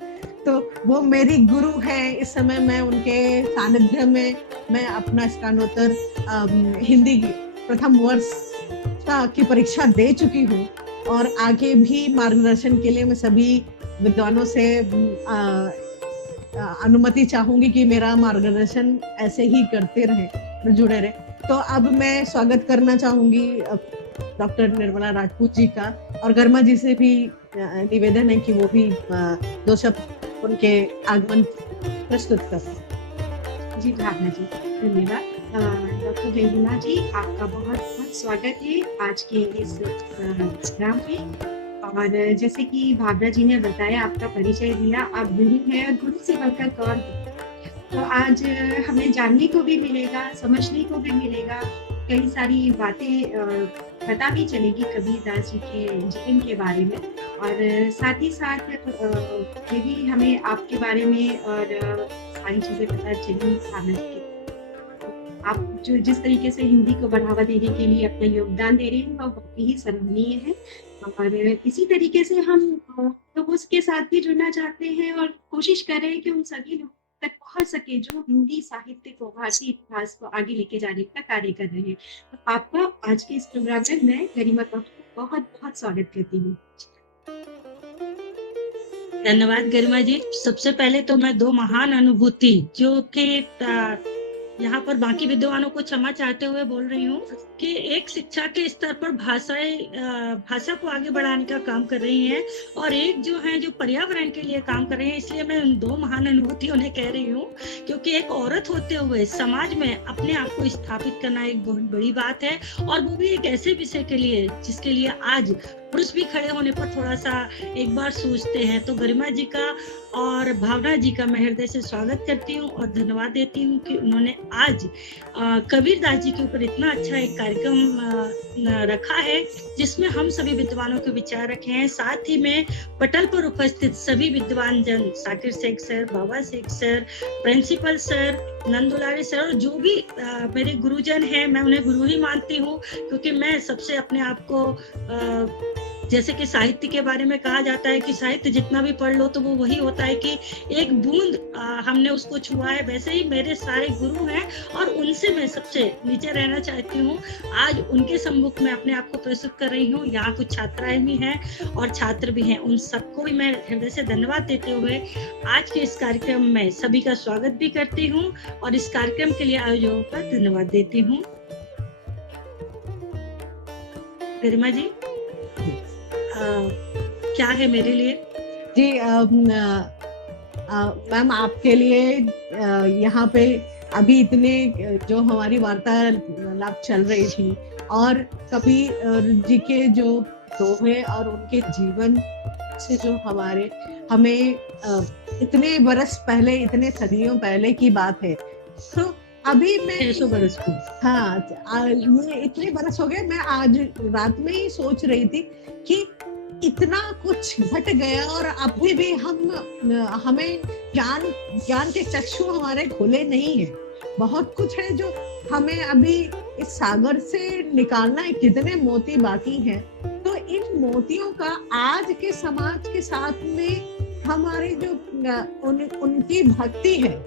तो वो मेरी गुरु है। इस समय मैं उनके सानिध्य में मैं अपना स्नातकोत्तर हिंदी प्रथम वर्ष की परीक्षा दे चुकी हूँ और आगे भी मार्गदर्शन के लिए मैं सभी विद्वानों से अनुमति चाहूंगी कि मेरा मार्गदर्शन ऐसे ही करते रहे, जुड़े रहे। तो अब मैं स्वागत करना चाहूंगी डॉक्टर निर्मला राजपूत जी का, और गर्मा जी से भी निवेदन है कि वो भी दो शब्द उनके आगमन प्रस्तुत करें। जी भावना जी, धन्यवाद। डॉक्टर निर्मला जी, आपका बहुत बहुत स्वागत है आज के इस प्रोग्राम में। और जैसे कि भावना जी ने बताया, आपका परिचय दिया, आप गुरु हैं और गुरु से बढ़कर कौन है। तो आज हमें जानने को भी मिलेगा, समझने को भी मिलेगा, कई सारी बातें पता भी चलेगी कबीरदास जी के जीवन के बारे में, और साथ ही साथ ये भी हमें आपके बारे में और सारी चीजें पता चली। भावना जी, आप जो जिस तरीके से हिंदी को बढ़ावा देने के लिए अपना योगदान दे रहे हैं वो बहुत ही सराहनीय है। और इसी तरीके से हम लोगों के साथ भी जुड़ना चाहते हैं और कोशिश कर रहे हैं कि उन सभी लोगों तक पहुंच सके जो हिंदी साहित्य को, भारतीय इतिहास को आगे लेके जाने का कार्य कर रहे हैं। तो आपका आज के इस प्रोग्राम में मैं गरिमा का बहुत बहुत स्वागत करती हूँ। धन्यवाद गरिमा जी। सबसे पहले तो मैं दो महान अनुभूति जो कि यहाँ पर बाकी विद्वानों को क्षमा चाहते हुए बोल रही हूँ कि एक शिक्षा के स्तर पर भाषा को आगे बढ़ाने का काम कर रही हैं और एक जो है जो पर्यावरण के लिए काम कर रहे हैं। इसलिए मैं उन दो महान अनुभूतियों ने कह रही हूँ, क्योंकि एक औरत होते हुए समाज में अपने आप को स्थापित करना एक बहुत बड़ी बात है, और वो भी एक ऐसे विषय के लिए जिसके लिए आज पुरुष भी खड़े होने पर थोड़ा सा एक बार सोचते हैं। तो गरिमा जी का और भावना जी का मैं हृदय से स्वागत करती हूँ और धन्यवाद देती हूँ कि उन्होंने आज कबीरदास जी के ऊपर इतना अच्छा एक कार्यक्रम रखा है जिसमें हम सभी विद्वानों के विचार रखे हैं। साथ ही में पटल पर उपस्थित सभी विद्वान जन, Sakir Shaikh sir, Baba Shaikh sir, principal sir, Nandulari sir, और जो भी मेरे गुरुजन हैं, मैं उन्हें गुरु ही मानती हूँ, क्योंकि मैं सबसे अपने आप को जैसे कि साहित्य के बारे में कहा जाता है कि साहित्य जितना भी पढ़ लो तो वो वही होता है कि एक बूंद हमने उसको छुआ है, वैसे ही मेरे सारे गुरु हैं और उनसे मैं सबसे नीचे रहना चाहती हूँ। आज उनके सम्मुख में अपने आप को प्रस्तुत कर रही हूँ। यहाँ कुछ छात्राएं भी हैं और छात्र भी हैं, उन सबको भी मैं हृदय से धन्यवाद देते हुए आज के इस कार्यक्रम में सभी का स्वागत भी करती हूँ और इस कार्यक्रम के लिए आयोजकों का धन्यवाद देती हूँ। गरिमा जी, क्या है मेरे लिए? जी मैम, आपके लिए यहाँ पे अभी इतने जो हमारी वार्तालाप चल रही थी और कबीर जी के जो दोहे और उनके जीवन से जो हमें इतने बरस पहले, इतने सदियों पहले की बात है, तो अभी मैं 600 बरस को। हाँ, ये इतने बरस हो गए, मैं आज रात में ही सोच रही थी कि इतना कुछ घट गया और अभी भी हमें ज्ञान के चक्षु हमारे खुले नहीं है। बहुत कुछ है जो हमें अभी इस सागर से निकालना है, कितने मोती बाकी हैं। तो इन मोतियों का आज के समाज के साथ में हमारे जो उनकी भक्ति है,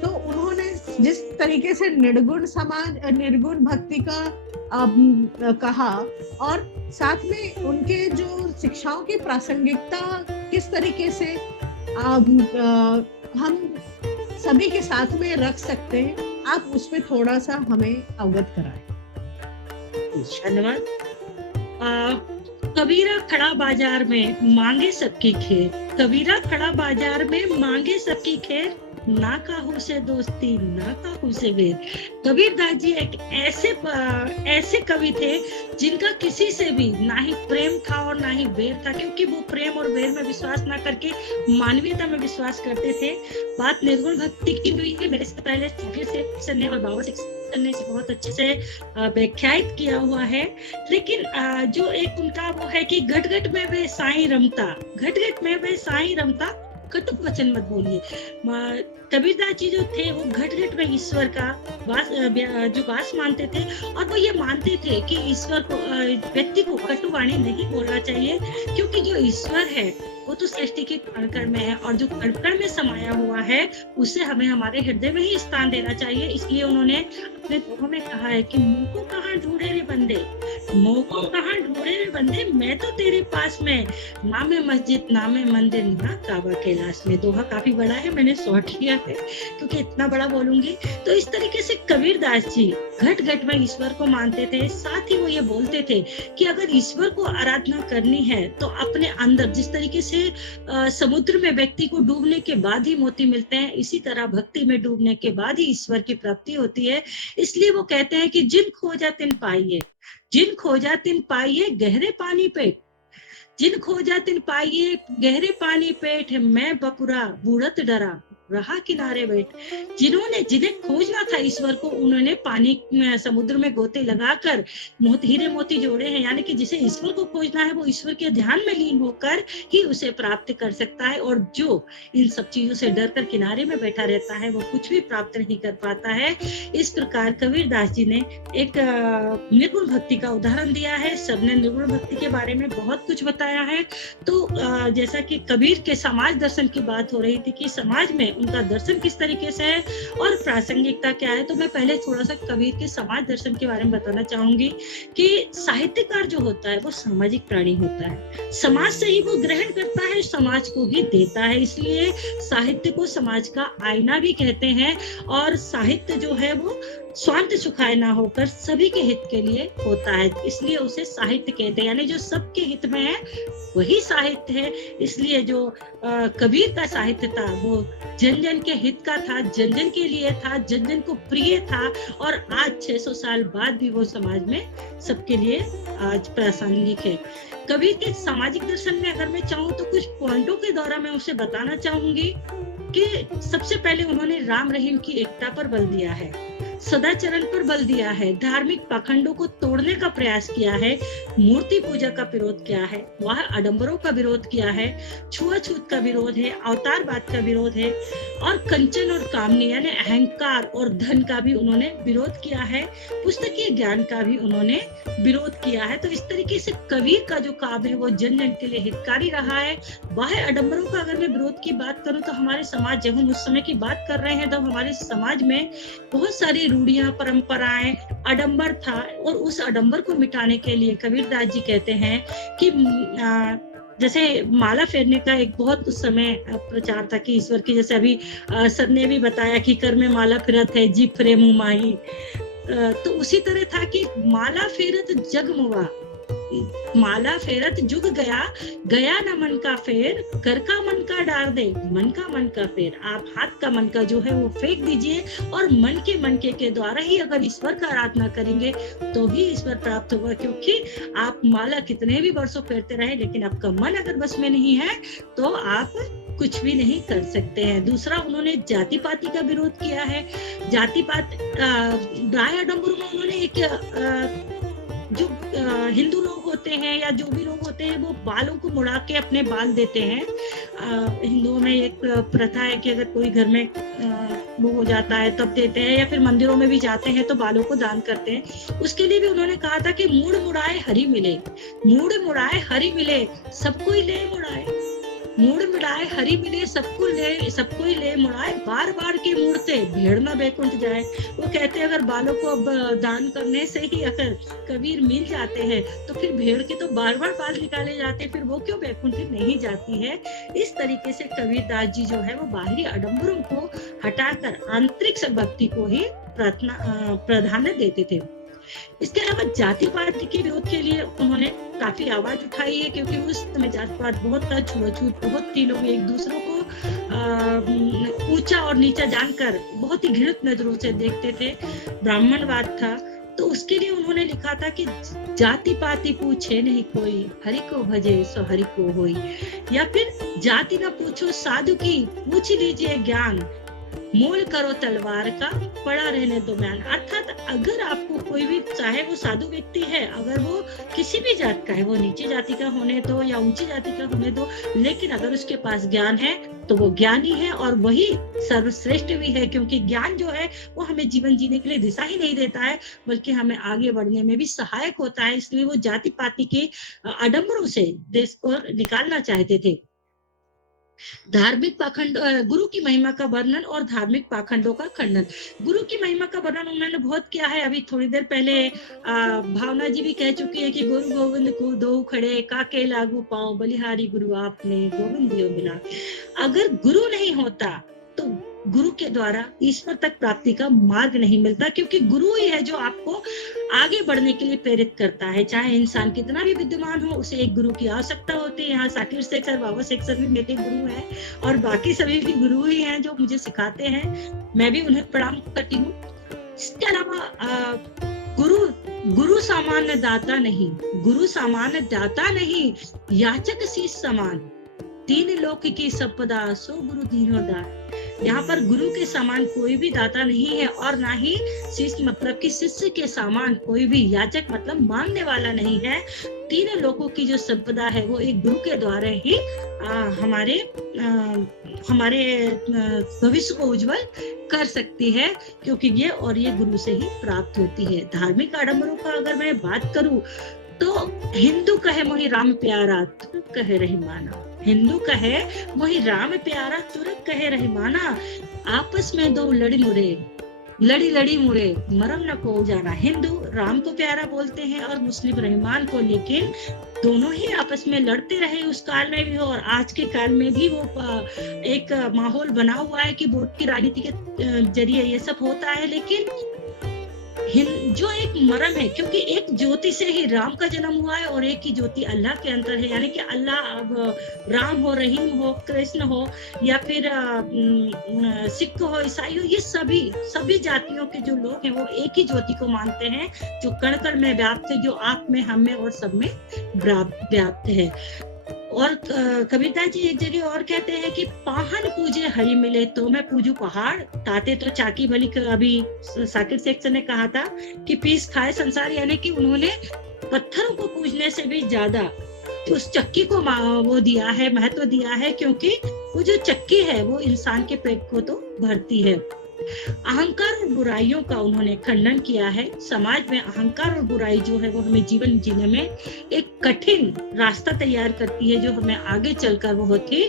तो उन्होंने जिस तरीके से निर्गुण भक्ति का कहा, और साथ में उनके जो शिक्षाओं की प्रासंगिकता किस तरीके से हम सभी के साथ में रख सकते हैं, आप उसमें थोड़ा सा हमें अवगत कराएं। धन्यवाद। कबीरा खड़ा बाजार में मांगे सबकी खैर, कबीरा खड़ा बाजार में मांगे सबकी खैर, ना काहू से दोस्ती ना काहू से वेर। कबीरदास जी एक ऐसे कवि थे जिनका किसी से भी ना ही प्रेम था और ना ही वेर था, क्योंकि वो प्रेम और वेर में विश्वास ना करके मानवीयता में विश्वास करते थे। बात निर्गुण भक्ति की हुई है, मेरे से पहले से और बाबा ने से बहुत अच्छे से व्याख्यायित किया हुआ है। लेकिन जो एक उनका वो है कि घट घट में वे साईं रमता, घट घट में वे साईं रमता, कटुक वचन मत बोलिए। कबीरदास जी जो थे वो घट घट में ईश्वर का वास मानते थे, और वो ये मानते थे कि ईश्वर को व्यक्ति को कटुवाणी नहीं बोलना चाहिए, क्योंकि जो ईश्वर है वो तो सृष्टि के कण में है, और जो कण में समाया हुआ है उसे हमें हमारे हृदय में ही स्थान देना चाहिए। इसलिए उन्होंने अपने दोहों में कहा है कि मुँह को कहाँ ढूंढे रे बंदे, मुँह को कहाँ ढूंढे रे बंदे, मैं तो तेरे पास में, नामे मस्जिद नामे मंदिर ना काबा कैलाश में। दोहा काफी बड़ा है, मैंने शॉर्ट किया है क्योंकि इतना बड़ा बोलूंगी। तो इस तरीके से कबीरदास जी घट घट में ईश्वर को मानते थे। साथ ही वो ये बोलते थे कि अगर ईश्वर को आराधना करनी है तो अपने अंदर, जिस तरीके से समुद्र में व्यक्ति को डूबने के बाद ही मोती मिलते हैं, इसी तरह भक्ति में डूबने के बाद ही ईश्वर की प्राप्ति होती है। इसलिए वो कहते हैं कि जिन खोजा तिन पाइए, जिन खोजा तिन पाइए गहरे पानी पेट, जिन खोजा तिन पाइए गहरे पानी पेट, मैं बकुरा बूढ़त डरा रहा किनारे बैठ। जिन्हें खोजना था ईश्वर को, उन्होंने पानी में, समुद्र में गोते लगाकर हीरे मोती जोड़े हैं। यानी कि जिसे ईश्वर को खोजना है वो ईश्वर के ध्यान में लीन होकर ही उसे प्राप्त कर सकता है, और जो इन सब चीजों से डर कर किनारे में बैठा रहता है वो कुछ भी प्राप्त नहीं कर पाता है। इस प्रकार कबीरदास जी ने एक निर्गुण भक्ति का उदाहरण दिया है। सबने निर्गुण भक्ति के बारे में बहुत कुछ बताया है। तो जैसा कि कबीर के समाज दर्शन की बात हो रही थी कि समाज में उनका दर्शन किस तरीके से है और प्रासंगिकता क्या है, तो मैं पहले थोड़ा सा कबीर के समाज दर्शन के बारे में बताना चाहूंगी कि साहित्यकार जो होता है वो सामाजिक प्राणी होता है। समाज से ही वो ग्रहण करता है, समाज को ही देता है। इसलिए साहित्य को समाज का आईना भी कहते हैं, और साहित्य जो है वो स्वार्थ सुखाय ना होकर सभी के हित के लिए होता है, इसलिए उसे साहित्य कहते हैं। यानी जो सबके हित में है वही साहित्य है। इसलिए जो कबीर का साहित्य था वो जन जन के हित का था, जन जन के लिए था, जन जन को प्रिय था, और आज 600 साल बाद भी वो समाज में सबके लिए आज प्रासंगिक है। कबीर के सामाजिक दर्शन में अगर मैं चाहूँ तो कुछ पॉइंटों के द्वारा मैं उसे बताना चाहूंगी कि सबसे पहले उन्होंने राम रहीम की एकता पर बल दिया है, सदाचरण पर बल दिया है, धार्मिक पाखंडों को तोड़ने का प्रयास किया है, मूर्ति पूजा का विरोध किया है, वह आडंबरों का विरोध किया है, छुआछूत का विरोध है, अवतारवाद का विरोध है, और कंचन और कामनी यानी अहंकार और धन का भी उन्होंने विरोध किया है, पुस्तकीय ज्ञान का भी उन्होंने विरोध किया है। तो इस तरीके से कबीर का जो काव्य है वो जन जन के लिए हितकारी रहा है। बाह्य आडंबरों का अगर मैं विरोध की बात करूं तो हमारे समाज, जब हम उस समय की बात कर रहे हैं तब हमारे समाज में बहुत सारी रूढ़ियां, परंपराएं, आडंबर था, और उस आडंबर को मिटाने के लिए कबीरदास जी कहते हैं कि जैसे माला फेरने का एक बहुत उस समय प्रचार था कि ईश्वर की, जैसे अभी सर ने भी बताया कि कर में माला फिरत है जीप फेरे मुँह माही, तो उसी तरह था कि माला फेरत जग मुआ, माला फेरत जुग गया, गया न मन का फेर, कर का मन का डार दे, मन का मन का फेर। आप हाथ का मन का जो है वो फेंक दीजिए, और मन के द्वारा ही अगर ईश्वर का आराधना करेंगे तो ही ईश्वर प्राप्त होगा। क्योंकि आप माला कितने भी वर्षों फेरते रहे, लेकिन आपका मन अगर बस में नहीं है तो आप कुछ भी नहीं कर सकते हैं। दूसरा, उन्होंने जाति पाति का विरोध किया है। जाति पात राय आडम्बरों में उन्होंने एक जो हिंदू लोग होते हैं या जो भी लोग होते हैं वो बालों को मुड़ा के अपने बाल देते हैं। हिंदुओं में एक प्रथा है कि अगर कोई घर में वो हो जाता है तब देते हैं, या फिर मंदिरों में भी जाते हैं तो बालों को दान करते हैं। उसके लिए भी उन्होंने कहा था कि मूड़ मुड़ाए हरि मिले, मूड़ मुड़ाए हरि मिले, सबको ही ले मुड़ाए, मूड़ मुड़ाए हरि मिले, सबको ही ले मुड़ाए, बार बार के मूड़ते भेड़ न बैकुंठ जाए। वो कहते हैं अगर बालों को अब दान करने से ही अगर कबीर मिल जाते हैं तो फिर भेड़ के तो बार बार बाल निकाले जाते, फिर वो क्यों बैकुंठ नहीं जाती है। इस तरीके से कबीरदास जी जो है वो बाहरी आडंबरों को हटाकर आंतरिक भक्ति को ही प्राधान्य देते थे। इसके अलावा जाति पाति के विरोध के लिए उन्होंने काफी आवाज उठाई है, क्योंकि उस समय जाति पात बहुत था, छुआछूत बहुत थी, लोग एक दूसरों को ऊंचा और नीचा जानकर बहुत ही घृणित नजरों से देखते थे। ब्राह्मणवाद था, तो उसके लिए उन्होंने लिखा था कि जाति पाति पूछे नहीं कोई, हरि को भजे सो हरि को होई, या फिर जाति ना पूछो साधु की, पूछ लीजिए ज्ञान, मोल करो तलवार का, पड़ा रहने दो म्यान। अर्थात अगर आपको कोई भी, चाहे वो साधु व्यक्ति है, अगर वो किसी भी जात का है, वो नीची जाति का होने दो या ऊंची जाति का होने दो, लेकिन अगर उसके पास ज्ञान है तो वो ज्ञानी है और वही सर्वश्रेष्ठ भी है, क्योंकि ज्ञान जो है वो हमें जीवन जीने के लिए दिशा ही नहीं देता है, बल्कि हमें आगे बढ़ने में भी सहायक होता है। इसलिए वो जाति पाति के आडंबरों से देश को निकालना चाहते थे। धार्मिक पाखंड, गुरु की महिमा का वर्णन और धार्मिक पाखंडों का खंडन। गुरु की महिमा का वर्णन उन्होंने बहुत किया है। अभी थोड़ी देर पहले भावना जी भी कह चुकी है कि गुरु गोविंद को दो खड़े, काके लागू पाओ, बलिहारी गुरु आपने, गोविंद दियो बिना। अगर गुरु नहीं होता तो गुरु के द्वारा ईश्वर तक प्राप्ति का मार्ग नहीं मिलता, क्योंकि गुरु ही है जो आपको आगे बढ़ने के लिए प्रेरित करता है। चाहे इंसान कितना भी विद्वान हो, उसे एक गुरु की आवश्यकता होती है। यहाँ साकिर शेख सर, बाबा शेख सर भी मेरे गुरु हैं और बाकी सभी भी गुरु ही हैं जो मुझे सिखाते हैं, मैं भी उन्हें प्रणाम करती हूँ। इसके अलावा गुरु सामान्य दाता नहीं, गुरु सामान्य दाता नहीं, याचक शीश समान, तीन लोक की संपदा सो गुरु दीनो दान। यहाँ पर गुरु के समान कोई भी दाता नहीं है और ना ही शिष्य मतलब कि शिष्य के समान कोई भी याचक मतलब मांगने वाला नहीं है। तीन लोगों की जो संपदा है वो एक गुरु के द्वारा ही हमारे भविष्य को उज्जवल कर सकती है, क्योंकि ये गुरु से ही प्राप्त होती है। धार्मिक आडंबरों का अगर मैं बात करूं तो हिंदू कहे मोहि राम प्यारा, तुरक कहे रहीमाना, हिंदू कहे मोहि राम प्यारा, तुरक कहे रहीमाना, आपस में दो लड़ी मुरे, मरम न को जाना। हिंदू राम को प्यारा बोलते हैं और मुस्लिम रहमान को, लेकिन दोनों ही आपस में लड़ते रहे उस काल में भी हो और आज के काल में भी वो एक माहौल बना हुआ है कि वोट की राजनीति के जरिए ये सब होता है। लेकिन जो एक मरम है, क्योंकि एक ज्योति से ही राम का जन्म हुआ है और एक ही ज्योति अल्लाह के अंदर है, यानी कि अल्लाह, अब राम हो, रहीम हो, कृष्ण हो या फिर सिख हो, ईसाई हो, ये सभी जातियों के जो लोग हैं वो एक ही ज्योति को मानते हैं जो कण कण में व्याप्त है, जो आप में, हम में और सब में व्याप्त है। और कबीरदास जी एक जगह और कहते हैं कि पाहन पूजे हरि मिले तो मैं पूजू पहाड़, ताते तो चाकी भली। अभी साकिर शेख ने कहा था कि पीस खाए संसार, यानी कि उन्होंने पत्थरों को पूजने से भी ज्यादा उस चक्की को वो दिया है, महत्व दिया है, क्योंकि वो जो चक्की है वो इंसान के पेट को तो भरती है। अहंकार और बुराइयों का उन्होंने खंडन किया है। समाज में अहंकार और बुराई जो है वो हमें जीवन जीने में एक कठिन रास्ता तैयार करती है, जो हमें आगे चलकर बहुत ही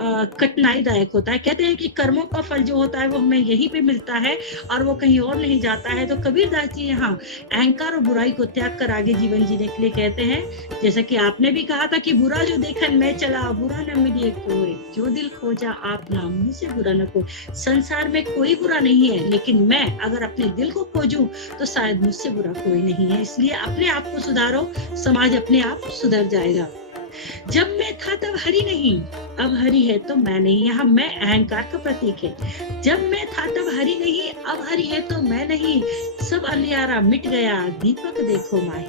कठिनाईदायक होता है। कहते हैं कि कर्मों का फल जो होता है वो हमें यहीं पे मिलता है और वो कहीं और नहीं जाता है। तो कबीरदास जी यहाँ अहंकार और बुराई को त्याग कर आगे जीवन जीने के लिए कहते हैं, जैसा कि आपने भी कहा था कि बुरा जो देखन मैं चला, बुरा न मिले कोई, जो दिल खोजा आप ना, मुझसे बुरा न कोई। संसार में कोई बुरा नहीं है, लेकिन मैं अगर अपने दिल को खोजूं तो शायद मुझसे बुरा कोई नहीं है। इसलिए अपने आप को सुधारो, समाज अपने आप सुधर जाएगा। जब मैं था तब हरि नहीं, अब हरि है तो मैं नहीं। यहाँ मैं अहंकार का प्रतीक है। जब मैं था तब हरि नहीं, अब हरि है तो मैं नहीं। सब अंधियारा मिट गया, दीपक देखो माही।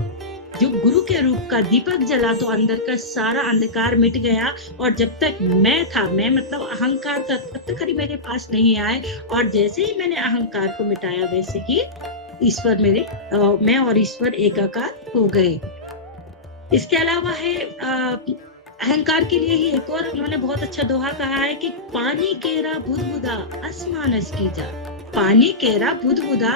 जो गुरु के रूप का दीपक जला तो अंदर का सारा अंधकार मिट गया। और जब तक मैं था, मैं मतलब अहंकार था, तब तक कभी मेरे पास नहीं आए। और जैसे ही मैंने अहंकार को मिटाया वैसे ही ईश्वर मैं और ईश्वर एकाकार हो गए। इसके अलावा है अहंकार के लिए ही एक और उन्होंने बहुत अच्छा दोहा कहा है कि पानी केरा बुदबुदा असमानस की जात। पानी केरा बुदबुदा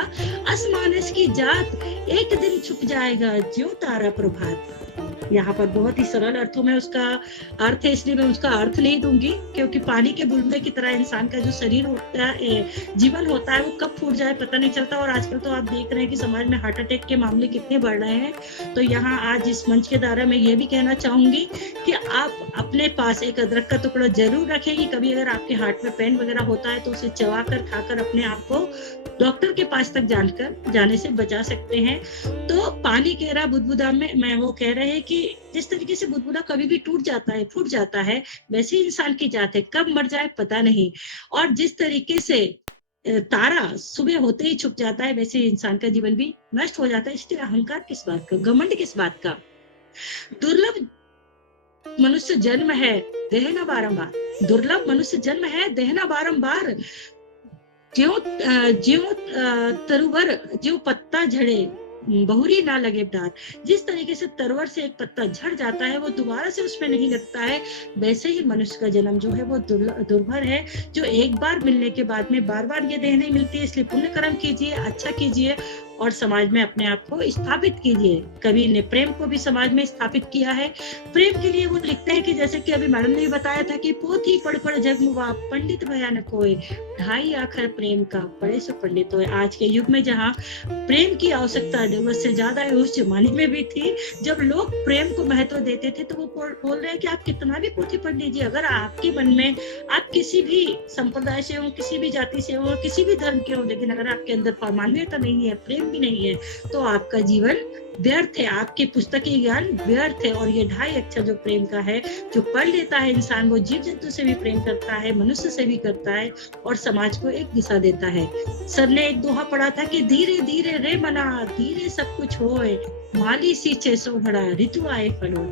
असमानस की जात, एक दिन छुप जाएगा ज्यों तारा प्रभात। यहाँ पर बहुत ही सरल अर्थों में उसका अर्थ है, इसलिए मैं उसका अर्थ नहीं दूंगी, क्योंकि पानी के बुलबुले की तरह इंसान का जो शरीर होता है, जीवन होता है, वो कब फूट जाए पता नहीं चलता। और आजकल तो आप देख रहे हैं कि समाज में हार्ट अटैक के मामले कितने बढ़ रहे हैं। तो यहाँ आज इस मंच के द्वारा मैं ये भी कहना चाहूंगी कि आप अपने पास एक अदरक का टुकड़ा जरूर रखें कि कभी अगर आपके हार्ट में पेन वगैरह होता है तो उसे चबा कर खाकर अपने आप को डॉक्टर के पास तक जाने से बचा सकते हैं। तो पानी केरा बुदबुदा में मैं वो कह रहे हैं कि जिस तरीके से बुदबुदा कभी भी टूट जाता है, फूट जाता है, वैसे ही इंसान की जात है, कब मर जाए पता नहीं। और जिस तरीके से तारा सुबह होते ही छुप जाता है, वैसे इंसान का जीवन भी नष्ट हो जाता है। इसलिए अहंकार किस बात का, घमंड किस बात का। दुर्लभ मनुष्य जन्म है देहना बारंबार, दुर्लभ मनुष्य जन्म है देहना बारंबार। ज्यों तरुवर ज्यों पत्ता झड़े बहुरी ना लगे डार। जिस तरीके से तरवर से एक पत्ता झड़ जाता है, वो दोबारा से उसमें नहीं लगता है, वैसे ही मनुष्य का जन्म जो है वो दुर्भर है, जो एक बार मिलने के बाद में बार बार ये देह नहीं मिलती है। इसलिए पुण्य कर्म कीजिए, अच्छा कीजिए और समाज में अपने आप को स्थापित कीजिए। कवि ने प्रेम को भी समाज में स्थापित किया है। प्रेम के लिए वो लिखते हैं कि जैसे कि अभी मैडम ने बताया था कि पोथी पढ़ पढ़ जगमुआ पंडित भयानक होए, ढाई आखर प्रेम का पढ़े सो पंडित होए। आज के युग में जहाँ प्रेम की आवश्यकता जरूरत से ज्यादा है, उस जमाने में भी थी जब लोग प्रेम को महत्व देते थे। तो वो बोल रहे हैं कि आप कितना भी पोथी पढ़ लीजिए, अगर आपके मन में आप किसी भी संप्रदाय से हो, किसी भी जाति से हो, किसी भी धर्म के हो, लेकिन अगर आपके अंदर मानवीयता नहीं है, प्रेम भी नहीं है, तो आपका जीवन व्यर्थ है, आपकी पुस्तकीय ज्ञान व्यर्थ है। और ये 2.5 अक्षर जो प्रेम का है, जो पढ़ लेता है इंसान, वो जीव जंतु से भी प्रेम करता है, मनुष्य से भी करता है और समाज को एक दिशा देता है। सर ने एक दोहा पढ़ा था कि धीरे धीरे रे मना धीरे सब कुछ होए, माली सींचे सो घड़ा ऋतु आए फलो।